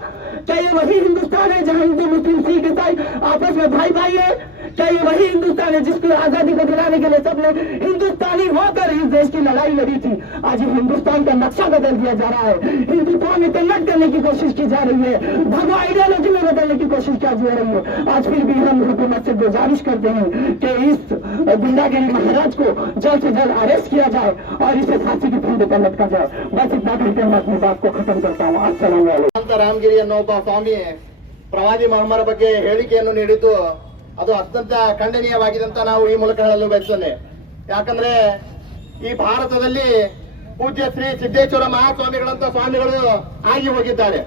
क्या ये वही हिंदुस्तान है जहां हिंदू मुस्लिम सिख ईसाई आपस में भाई भाई है? क्या ये वही हिंदुस्तान है जिसकी आजादी को दिलाने के लिए सबने हिंदुस्तानी होकर इस देश की लड़ाई लड़ी थी? आज हिंदुस्तान का नक्शा बदल दिया जा रहा है, हिंदुत्व में कन्वर्ट करने की कोशिश की जा रही है, भगवा आइडियोलॉजी में बदलने की कोशिश की जा रही है। आज फिर भी हम हुकूमत से गुजारिश करते हैं कि इस गुंडागिरी महाराज को जल्द से जल्द अरेस्ट किया जाए और इसे फांसी के फंदे पर लटका जाए। बस इतना कहकर मैं अपनी बात को खत्म करता हूँ। अस्सलाम वालेकुम। ರಾಮಗಿರಿ ಅನ್ನೋ ಒಬ್ಬ ಸ್ವಾಮಿ ಪ್ರವಾದಿ ಮೊಹಮ್ಮರ ಬಗ್ಗೆ ಹೇಳಿಕೆಯನ್ನು ನೀಡಿದ್ದು ಅದು ಅತ್ಯಂತ ಖಂಡನೀಯವಾಗಿದೆ ಅಂತ ನಾವು ಈ ಮೂಲಕ ಹೇಳಲು ಬಯಸುತ್ತೇನೆ. ಯಾಕಂದ್ರೆ ಈ ಭಾರತದಲ್ಲಿ ಪೂಜ್ಯ ಶ್ರೀ ಸಿದ್ದೇಶ್ವರ ಮಹಾಸ್ವಾಮಿಗಳಂತ ಸ್ವಾಮಿಗಳು ಆಗಿ ಹೋಗಿದ್ದಾರೆ.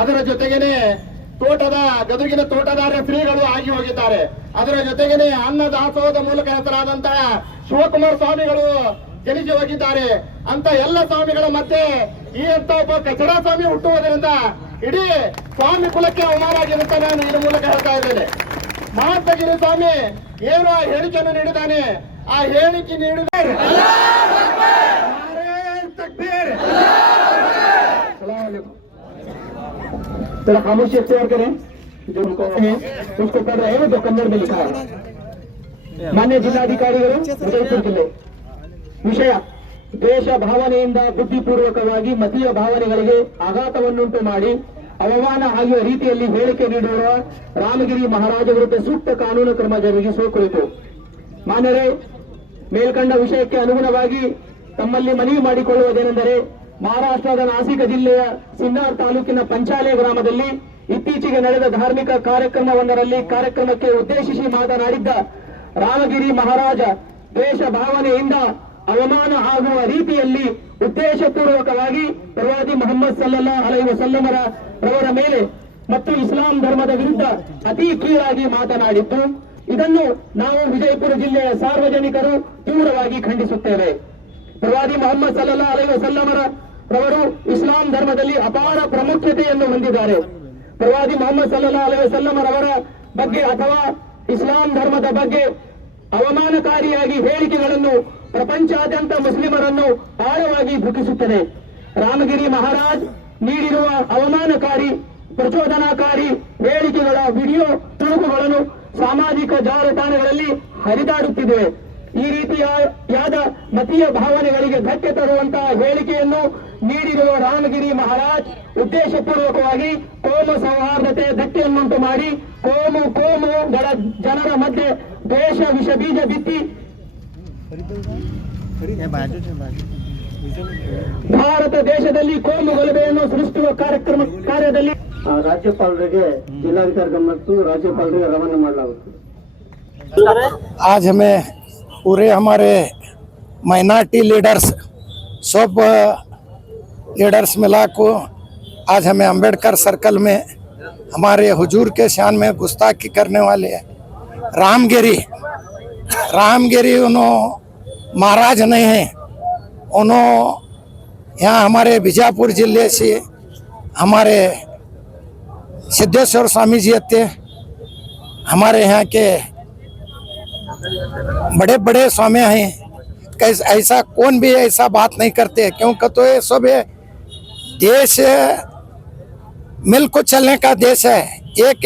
ಅದರ ಜೊತೆಗೇನೆ ಗದುಗಿನ ತೋಟದಾರ ಶ್ರೀಗಳು ಆಗಿ ಹೋಗಿದ್ದಾರೆ. ಅದರ ಜೊತೆಗೇನೆ ಅನ್ನದಾಸೋಹದ ಮೂಲಕ ಹೆಸರಾದಂತಹ ಶಿವಕುಮಾರ ಸ್ವಾಮಿಗಳು ಜನಿಸಿ ಹೋಗಿದ್ದಾರೆ. ಅಂತ ಎಲ್ಲ ಸ್ವಾಮಿಗಳ ಮಧ್ಯೆ ಈ ಅಂತ ಒಬ್ಬ ಕಚಡ ಸ್ವಾಮಿ ಹುಟ್ಟುವುದರಿಂದ ಇಡೀ ಸ್ವಾಮಿ ಕುಲಕ್ಕೆ ಅವಮಾನ ಆಗಿದೆ ಅಂತ ನಾನು ಈ ಮೂಲಕ ಹೇಳ್ತಾ ಇದ್ದೇನೆ. ಮಹಾತ್ಮಗಿರಿ ಸ್ವಾಮಿ ಏನು ಆ ಹೇಳಿಕೆಯನ್ನು ನೀಡಿದ್ದಾನೆ, ಆ ಹೇಳಿಕೆ ನೀಡಿದ थोड़ा खामोशी इख्तियार करें, जो उनको है उसको पढ़ रहे हैं, जो कन्नड़ में लिखा है। ಮಾನ್ಯ ಜಿಲ್ಲಾಧಿಕಾರಿಗಳು ವಿಜಯಪುರ ಜಿಲ್ಲೆ ವಿಷಯ ದ್ವೇಷ ಭಾವನೆಯಿಂದ ಬುದ್ಧಿಪೂರ್ವಕವಾಗಿ ಮತೀಯ ಭಾವನೆಗಳಿಗೆ ಆಘಾತವನ್ನುಂಟು ಮಾಡಿ ಅವಮಾನ ಆಗುವ ರೀತಿಯಲ್ಲಿ ಹೇಳಿಕೆ ನೀಡಿರುವ ರಾಮಗಿರಿ ಮಹಾರಾಜ ವಿರುದ್ಧ ಸೂಕ್ತ ಕಾನೂನು ಕ್ರಮ ಜರುಗಿಸುವ ಕುರಿತು ಮಾನ್ಯರೇ, ಮೇಲ್ಕಂಡ ವಿಷಯಕ್ಕೆ ಅನುಗುಣವಾಗಿ ತಮ್ಮಲ್ಲಿ ಮನವಿ ಮಾಡಿಕೊಳ್ಳುವುದೇನೆಂದರೆ, ಮಹಾರಾಷ್ಟ್ರದ ನಾಸಿಕ ಜಿಲ್ಲೆಯ ಸಿನ್ನಾರ್ ತಾಲೂಕಿನ ಪಂಚಾಲೆ ಗ್ರಾಮದಲ್ಲಿ ಇತ್ತೀಚೆಗೆ ನಡೆದ ಧಾರ್ಮಿಕ ಕಾರ್ಯಕ್ರಮಕ್ಕೆ ಉದ್ದೇಶಿಸಿ ಮಾತನಾಡಿದ್ದ ರಾಮಗಿರಿ ಮಹಾರಾಜ ದ್ವೇಷ ಭಾವನೆಯಿಂದ ಅವಮಾನ ಆಗುವ ರೀತಿಯಲ್ಲಿ ಉದ್ದೇಶಪೂರ್ವಕವಾಗಿ ಪ್ರವಾದಿ ಮೊಹಮ್ಮದ್ ಸಲ್ಲಲ್ಲಾಹು ಅಲೈಹಿ ವಸಲ್ಲಮರ ರವರ ಮೇಲೆ ಮತ್ತು ಇಸ್ಲಾಂ ಧರ್ಮದ ವಿರುದ್ಧ ಅತಿ ಕೀಳಾಗಿ ಮಾತನಾಡಿದ್ದು, ಇದನ್ನು ನಾವು ವಿಜಯಪುರ ಜಿಲ್ಲೆಯ ಸಾರ್ವಜನಿಕರು ತೀವ್ರವಾಗಿ ಖಂಡಿಸುತ್ತೇವೆ. ಪ್ರವಾದಿ ಮೊಹಮ್ಮದ್ ಸಲ್ಲಲ್ಲಾಹು ಅಲೈಹಿ ವಸಲ್ಲಮರ ರವರು ಇಸ್ಲಾಂ ಧರ್ಮದಲ್ಲಿ ಅಪಾರ ಪ್ರಾಮುಖ್ಯತೆಯನ್ನು ಹೊಂದಿದ್ದಾರೆ. ಪ್ರವಾದಿ ಮೊಹಮ್ಮದ್ ಸಲ್ಲಲ್ಲಾಹು ಅಲೈಹಿ ವಸಲ್ಲಮರವರ ಬಗ್ಗೆ ಅಥವಾ ಇಸ್ಲಾಂ ಧರ್ಮದ ಬಗ್ಗೆ ಅವಮಾನಕಾರಿಯಾಗಿ ಹೇಳಿಕೆಗಳನ್ನು ಪ್ರಪಂಚಾದ್ಯಂತ ಮುಸ್ಲಿಮರನ್ನು ಆಳವಾಗಿ ದುಃಖಿಸುತ್ತದೆ. ರಾಮಗಿರಿ ಮಹಾರಾಜ್ ನೀಡಿರುವ ಅವಮಾನಕಾರಿ ಪ್ರಚೋದನಾಕಾರಿ ಹೇಳಿಕೆಗಳ ವಿಡಿಯೋ ತುಣುಕುಗಳನ್ನು ಸಾಮಾಜಿಕ ಜಾಲತಾಣಗಳಲ್ಲಿ ಹರಿದಾಡುತ್ತಿವೆ. ಈ ರೀತಿಯಾದ ಮತೀಯ ಭಾವನೆಗಳಿಗೆ ಧಕ್ಕೆ ತರುವಂತಹ ಹೇಳಿಕೆಯನ್ನು ನೀಡಿರುವ ರಾಮಗಿರಿ ಮಹಾರಾಜ್ ಉದ್ದೇಶಪೂರ್ವಕವಾಗಿ ಕೋಮು ಸೌಹಾರ್ದತೆ ಧಕ್ಕೆಯನ್ನುಂಟು ಮಾಡಿ ಕೋಮುಗಳ ಜನರ ಮಧ್ಯೆ ದ್ವೇಷ ವಿಷ ಬೀಜ ಬಿತ್ತಿ ಭಾರತ ದೇಶದಲ್ಲಿ ಕೋಮು ಗಲಭೆಯನ್ನು ಸೃಷ್ಟಿಸುವ ಕಾರ್ಯದಲ್ಲಿ ರಾಜ್ಯಪಾಲರಿಗೆ ಜಿಲ್ಲಾಧಿಕಾರಿ ಗಮನಕ್ಕೂ ರಾಜ್ಯಪಾಲರಿಗೆ ರವಾನೆ ಮಾಡಲಾಗುತ್ತದೆ. आज हमें पूरे हमारे माइनॉरिटी लीडर्स सब लीडर्स मिला को आज हमें अंबेडकर सर्कल में हमारे हुजूर के शान में गुस्ताखी करने वाले रामगिरी उन्हों महाराज नहीं हैं, उन्हों यहाँ हमारे बीजापुर जिले से हमारे सिद्धेश्वर स्वामी जी थे, हमारे यहाँ के बड़े बड़े स्वामी हैं. कैसे ऐसा कौन भी ऐसा बात नहीं करते, क्योंकि तो ये सब देश मिल को चलने का देश है. एक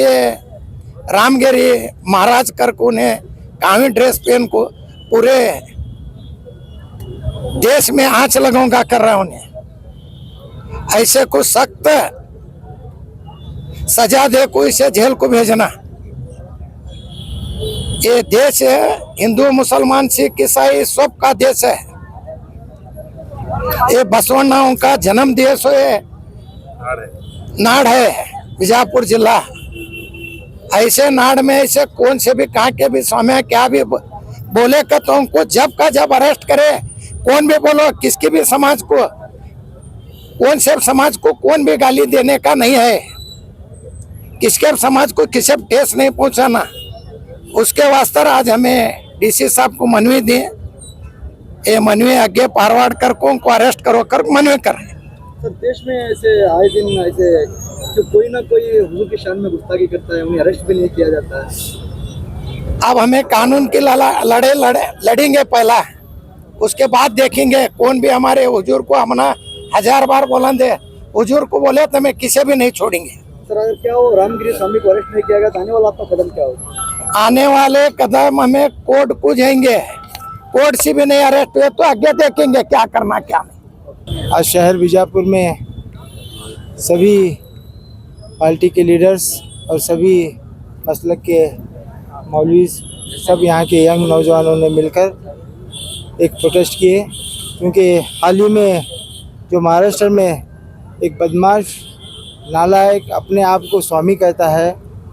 रामगिरी महाराज कर को ने कावी ड्रेस पहन को पूरे देश में आंच लगाऊंगा कर रहा उन्हें. ऐसे को सख्त सजा दे को इसे जेल को भेजना. ये देश हिंदू मुसलमान सिख ईसाई सब का देश है. ये बसवण्णाओं का जन्म देश है, नाड़ है बीजापुर जिला. ऐसे नाड़ में ऐसे कौन से भी कहाँ के भी स्वामी क्या भी बोले का तो उनको जब का जब अरेस्ट करे. कौन भी बोलो किसकी भी समाज को कौन से समाज को कौन भी गाली देने का नहीं है. किसके समाज को किसे ठेस नहीं पहुंचाना. उसके वास्ते आज हमें डीसी साहब को मनवी दी. ये मनवी आगे फॉरवर्ड कर को उनको अरेस्ट करो कर मनवी करें. सर देश में ऐसे आए दिन ऐसे जो कोई ना कोई हुजूर की शान में गुस्ताखी करता है, उन्हें अरेस्ट भी नहीं किया जाता है. अब हमें कानून की लड़ेंगे पहला, उसके बाद देखेंगे. कौन भी हमारे हुजूर को हमने 1000 बार बोलेंगे, हुजूर को बोले तो मैं किसी भी नहीं छोड़ेंगे. सर अगर क्या हो रामगिरी स्वामी को अरेस्ट नहीं किया गया तो आने वाला आपका कदम क्या होगा? आने वाले कदम हमें कोर्ट को जाएंगे. कोर्ट से भी नहीं अरेस्ट हुए तो आगे देखेंगे क्या करना क्या नहीं. आज शहर बीजापुर में सभी पार्टी के लीडर्स और सभी मसलक के मौलवी सब यहाँ के यंग नौजवानों ने मिलकर एक प्रोटेस्ट किए, क्योंकि हाल ही में जो महाराष्ट्र में एक बदमाश नालायक अपने आप को स्वामी कहता है,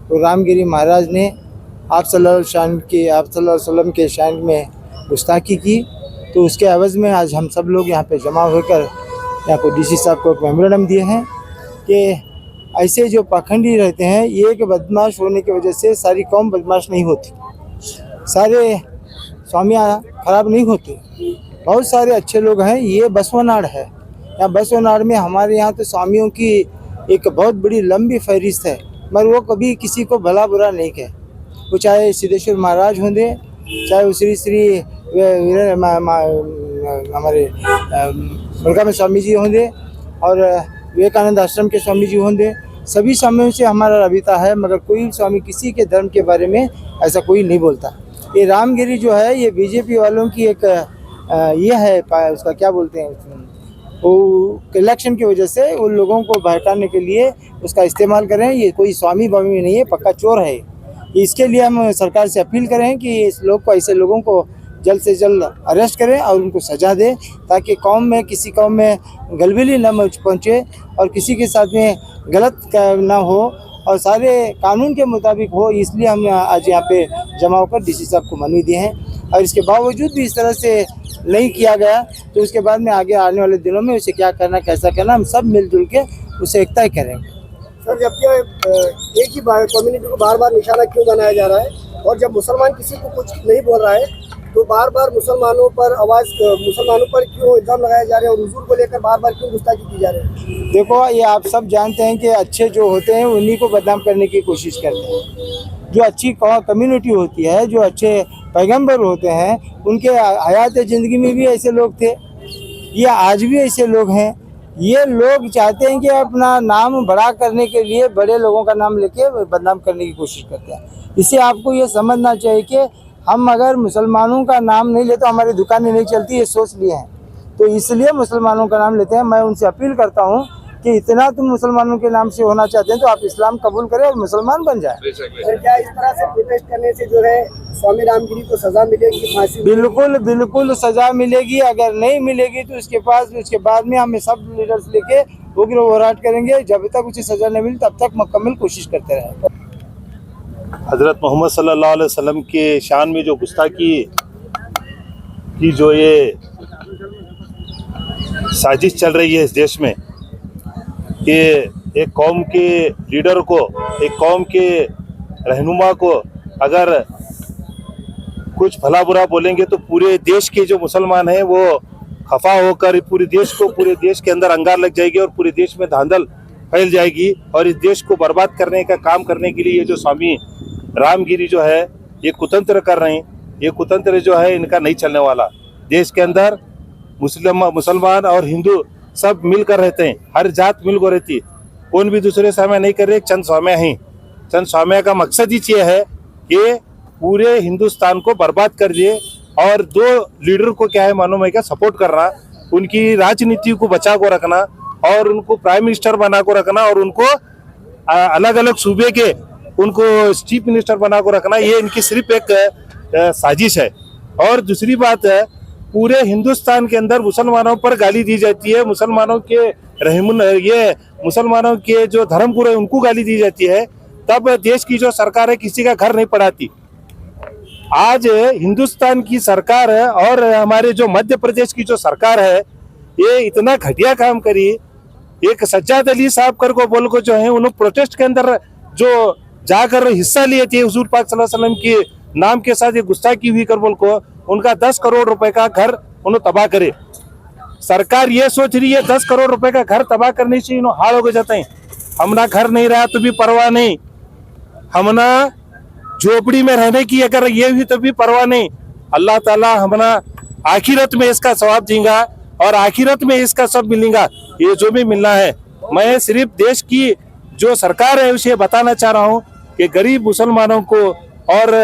तो रामगिरी महाराज ने आप सल्लल्लाहु अलैहि वसल्लम के शान में गुस्ताखी की. तो उसके एवज़ में आज हम सब लोग यहाँ पे जमा होकर यहाँ को डीसी साहब को एक मेमोरेंडम दिए हैं कि ऐसे जो पाखंडी रहते हैं, ये एक बदमाश होने की वजह से सारी कौम बदमाश नहीं होती, सारे स्वामियाँ खराब नहीं होते. बहुत सारे अच्छे लोग हैं. ये बसवनाड़ है. यहाँ बसवनाड़ में हमारे यहाँ तो स्वामियों की एक बहुत बड़ी लंबी फहरिस्त है, मगर वो कभी किसी को भला बुरा नहीं कहे. वो चाहे सिद्धेश्वर महाराज होंगे, चाहे वो श्री हमारे मुल्का में स्वामी जी होंगे और विवेकानंद आश्रम के स्वामी जी होंगे. सभी स्वामियों से हमारा रबीता है, मगर कोई स्वामी किसी के धर्म के बारे में ऐसा कोई नहीं बोलता. ये रामगिरी जो है ये बीजेपी वालों की एक ये है, उसका क्या बोलते हैं, वो इलेक्शन की वजह से उन लोगों को भड़काने के लिए उसका इस्तेमाल करें. ये कोई स्वामी बामी नहीं है, पक्का चोर है. इसके लिए हम सरकार से अपील करें कि इस लोग को ऐसे लोगों को जल्द से जल्द अरेस्ट करें और उनको सजा दें, ताकि किसी कौम में गलबली न पहुँचे और किसी के साथ में गलत ना हो और सारे कानून के मुताबिक हो. इसलिए हम आज यहाँ पे जमा होकर डीसी साहब को मनवी दिए हैं. और इसके बावजूद भी इस तरह से नहीं किया गया तो उसके बाद में आगे आने वाले दिनों में उसे क्या करना कैसा करना हम सब मिलजुल के उसे तय करेंगे। सर, जबकि एक ही कम्युनिटी को बार बार निशाना क्यों बनाया जा रहा है, और जब मुसलमान किसी को कुछ नहीं बोल रहा है तो बार बार मुसलमानों पर क्यों इल्जाम लगाए जा रहे हैं और हुजूर को लेकर बार बार क्यों गुस्ताखी की जा रही है? देखो, ये आप सब जानते हैं कि अच्छे जो होते हैं उन्हीं को बदनाम करने की कोशिश करते हैं। जो अच्छी कम्युनिटी होती है, जो अच्छे पैगंबर होते हैं, उनके हयात ज़िंदगी में भी ऐसे लोग थे, ये आज भी ऐसे लोग हैं। ये लोग चाहते हैं कि अपना नाम बड़ा करने के लिए बड़े लोगों का नाम लेके बदनाम करने की कोशिश करते हैं। इसे आपको ये समझना चाहिए कि हम अगर मुसलमानों का नाम नहीं लेते तो हमारी दुकानें नहीं चलती, ये सोच लिए हैं, तो इसलिए मुसलमानों का नाम लेते हैं। मैं उनसे अपील करता हूँ कि इतना तुम मुसलमानों के नाम से होना चाहते हैं तो आप इस्लाम कबूल करें और मुसलमान बन जाए। और क्या इस तरह से प्रोटेस्ट करने से जो है स्वामी रामगिरी को सजा मिलेगी, फांसी? बिल्कुल बिल्कुल सजा मिलेगी। अगर नहीं मिलेगी तो उसके बाद में हम सब लीडर्स लेके उग्र होराट करेंगे। जब तक उसे सजा नहीं मिली तब तक मुकम्मल कोशिश करते रहेंगे। हज़रत मोहम्मद सल्लल्लाहु अलैहि वसल्लम के शान में जो गुस्ताखी की जो ये साजिश चल रही है इस देश में कि एक कौम के लीडर को, एक कौम के रहनुमा को अगर कुछ भला बुरा बोलेंगे तो पूरे देश के जो मुसलमान हैं वो खफा होकर पूरे देश के अंदर अंगार लग जाएगी और पूरे देश में धांधल फैल जाएगी। और इस देश को बर्बाद करने का काम करने के लिए ये जो स्वामी रामगिरी जो है ये कुतंत्र कर रहे हैं, ये कुतंत्र जो है इनका नहीं चलने वाला। देश के अंदर मुसलमान और हिंदू सब मिलकर रहते हैं, हर जात मिलकर रहती है, कौन भी दूसरे स्वामी नहीं कर रहे, चंद स्वामी हैं। चंद स्वामी का मकसद ही ये है कि पूरे हिंदुस्तान को बर्बाद कर दिए और दो लीडर को क्या है मालूम है क्या सपोर्ट करना, उनकी राजनीति को बचा को रखना और उनको प्राइम मिनिस्टर बना को रखना और उनको अलग अलग सूबे के उनको चीफ मिनिस्टर बना को रखना, ये इनकी सिर्फ एक साजिश है। और दूसरी बात है, पूरे हिंदुस्तान के अंदर मुसलमानों पर गाली दी जाती है, मुसलमानों के जो धर्मगुरु है उनको गाली दी जाती है, तब देश की जो सरकार है किसी का घर नहीं पढ़ाती। आज हिंदुस्तान की सरकार है और हमारे जो मध्य प्रदेश की जो सरकार है ये इतना घटिया काम करी। एक सज्जाद अली साहब कर को बोल को जो है उन्होंने प्रोटेस्ट के अंदर जो जाकर हिस्सा लिए थे हुजूर पाक सल्लल्लाहु अलैहि वसल्लम के नाम के साथ ये गुस्ताखी हुई कर बोल को उनका 10 करोड़ रुपए का घर उन्होंने तबाह करे। सरकार ये सोच रही है 10 करोड़ रुपए का घर तबाह करने से इन्होंने हाल हो जाते हैं। हमना घर नहीं रहा तो भी परवाह नहीं, हमना झोपड़ी में रहने की अगर ये हुई तो भी परवाह नहीं। अल्लाह ताला हमना आखिरत में इसका सवाब देगा और आखिरत में इसका सब मिलेगा, ये जो भी मिलना है। मैं सिर्फ देश की जो सरकार है उसे बताना चाह रहा हूँ कि गरीब मुसलमानों को और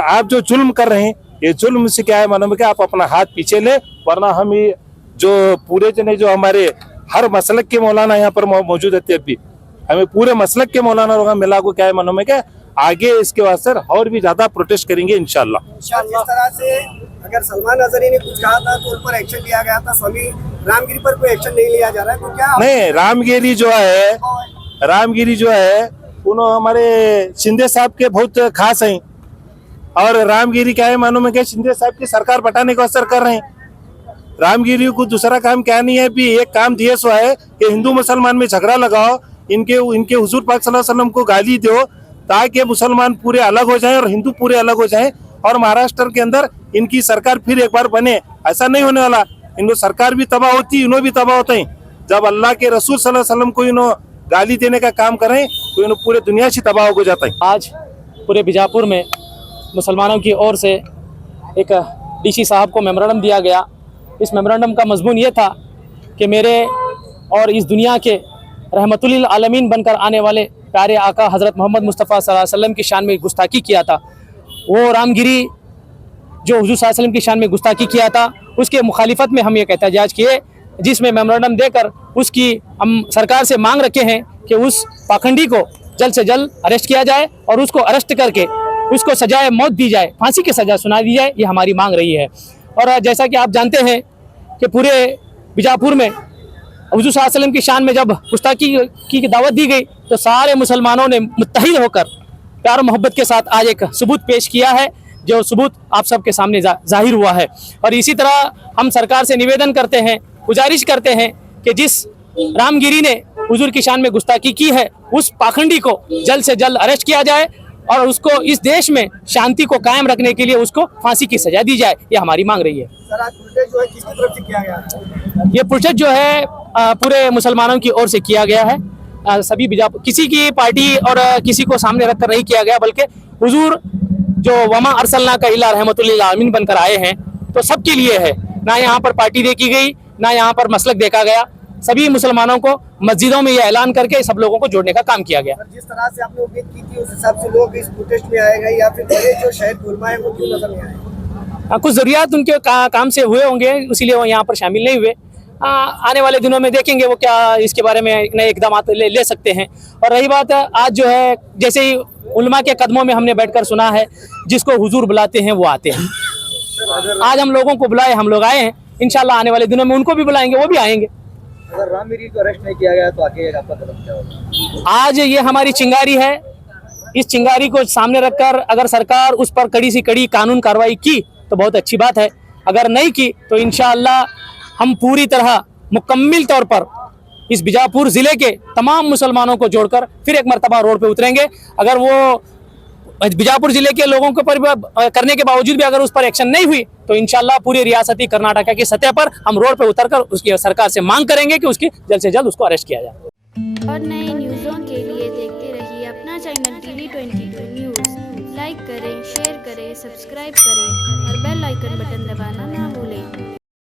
आप जो जुल्म कर रहे हैं ये जुल्म से क्या है मालूम है कि आप अपना हाथ पीछे ले, वरना हम ये जो पूरे जने जो हमारे हर मसलक के मौलाना यहाँ पर मौजूद रहते हैं, अभी हमें पूरे मसलक के मौलाना लोग मिला को क्या है मालूम है क्या आगे इसके वास्ते और भी ज्यादा प्रोटेस्ट करेंगे इंशाल्लाह। जिस तरह से अगर सलमान अजहरी ने कुछ कहा था तो उन पर एक्शन लिया गया था, स्वामी रामगिरी पर कोई एक्शन नहीं लिया जा रहा है, तो क्या नहीं? रामगिरी जो है उन्होंने हमारे शिंदे साहब के बहुत खास हैं और रामगिरी क्या है मालूम है कि शिंदे साहब की सरकार बटाने का असर कर रहे हैं। रामगिरी को दूसरा काम क्या नहीं है, भी एक काम दिए सो है कि हिंदू मुसलमान में झगड़ा लगाओ, इनके हुजूर पाक सल्लल्लाहु अलैहि वसल्लम को गाली दो ताकि मुसलमान पूरे अलग हो जाएं और हिंदू पूरे अलग हो जाएं और महाराष्ट्र के अंदर इनकी सरकार फिर एक बार बने। ऐसा नहीं होने वाला, इनको सरकार भी तबाह होती, इन्हों भी तबाह होते हैं। जब अल्लाह के रसूल सल्लल्लाहु अलैहि वसल्लम को इन्हों गाली देने का काम करें तो इन्हों पूरे दुनिया से तबाह हो जाता है। आज पूरे बीजापुर में मुसलमानों की ओर से एक डीसी साहब को मेमोरेंडम दिया गया। इस मेमोरेंडम का मजमून ये था कि मेरे और इस दुनिया के रहमतुल आलमीन बनकर आने वाले प्यारे आका हज़रत मोहम्मद मुस्तफ़ा सल्लल्लाहु अलैहि वसल्लम की शान में गुस्ताखी किया था, वो रामगिरी जो हुजूर सल्लल्लाहु अलैहि वसल्लम की शान में गुस्ताखी किया था उसके मुखालिफत में हम ये एहतजाज किए, जिसमें मेमोरेंडम देकर उसकी हम सरकार से मांग रखे हैं कि उस पाखंडी को जल्द से जल्द अरेस्ट किया जाए और उसको अरेस्ट करके उसको सजाए मौत दी जाए, फांसी की सजा सुना दी जाए, ये हमारी मांग रही है। और जैसा कि आप जानते हैं कि पूरे बीजापुर में हुजूर सल्लल्लाहु अलैहि वसल्लम की शान में जब गुस्ताखी की दावत दी गई तो सारे मुसलमानों ने मुत्तहिद होकर प्यार मोहब्बत के साथ आज एक सबूत पेश किया है, जो सबूत आप सबके सामने जाहिर हुआ है। और इसी तरह हम सरकार से निवेदन करते हैं, गुजारिश करते हैं कि जिस रामगिरी ने हुजूर की शान में गुस्ताखी की है, उस पाखंडी को जल्द से जल्द अरेस्ट किया जाए और उसको इस देश में शांति को कायम रखने के लिए उसको फांसी की सजा दी जाए, ये हमारी मांग रही है। सर, आज प्रोटेस्ट जो है किसकी तरफ से किया गया? ये प्रोटेस्ट जो है पूरे मुसलमानों की ओर से किया गया है। सभी बीजापुर, किसी की पार्टी और किसी को सामने रखकर नहीं किया गया, बल्कि हुजूर जो वमा अरसलना का इला रहमतुल्लिल आलमीन बनकर आए हैं, तो सबके लिए है। ना यहाँ पर पार्टी देखी गई, ना यहाँ पर मसलक देखा गया। सभी मुसलमानों को मस्जिदों में ये ऐलान करके सब लोगों को जोड़ने का काम किया गया। जिस तरह से आपने उम्मीद की थी, उस हिसाब से लोग इस प्रोटेस्ट में आएगा या फिर बड़े जो शहर उलमा है वो क्यों नजर नहीं आए? कुछ जरूरियात उनके काम से हुए होंगे, इसीलिए वो यहाँ पर शामिल नहीं हुए। आने वाले दिनों में देखेंगे वो क्या इसके बारे में नए इकदाम ले सकते हैं। और रही बात आज जो है, जैसे ही उलमा के कदमों में हमने बैठकर सुना है, जिसको हुजूर बुलाते हैं वो आते हैं। आज हम लोगों को बुलाए, हम लोग आए हैं, इंशाल्लाह आने वाले दिनों में उनको भी बुलाएंगे, वो भी आएंगे। अगर रामगिरी को अरेस्ट नहीं किया गया तो आगे आपका कदम क्या होगा? आज ये हमारी चिंगारी है, इस चिंगारी को सामने रखकर अगर सरकार उस पर कड़ी से कड़ी कानून कार्रवाई की तो बहुत अच्छी बात है, अगर नहीं की तो इंशाअल्लाह हम पूरी तरह मुकम्मल तौर पर इस बीजापुर जिले के तमाम मुसलमानों को जोड़कर फिर एक मरतबा रोड पे उतरेंगे। अगर वो बीजापुर जिले के लोगों के पर करने के बावजूद भी अगर उस पर एक्शन नहीं हुई तो इंशाल्लाह पूरी रियासती कर्नाटक की सतह पर हम रोड पे उतरकर उसकी सरकार से मांग करेंगे कि उसकी जल्द से जल्द उसको अरेस्ट किया जाए। और नए न्यूज़ों के लिए देखते रहिए अपना चैनल TV22 न्यूज़। लाइक करें, शेयर करें, सब्सक्राइब करें और बेल आइकन बटन दबाना ना भूलें।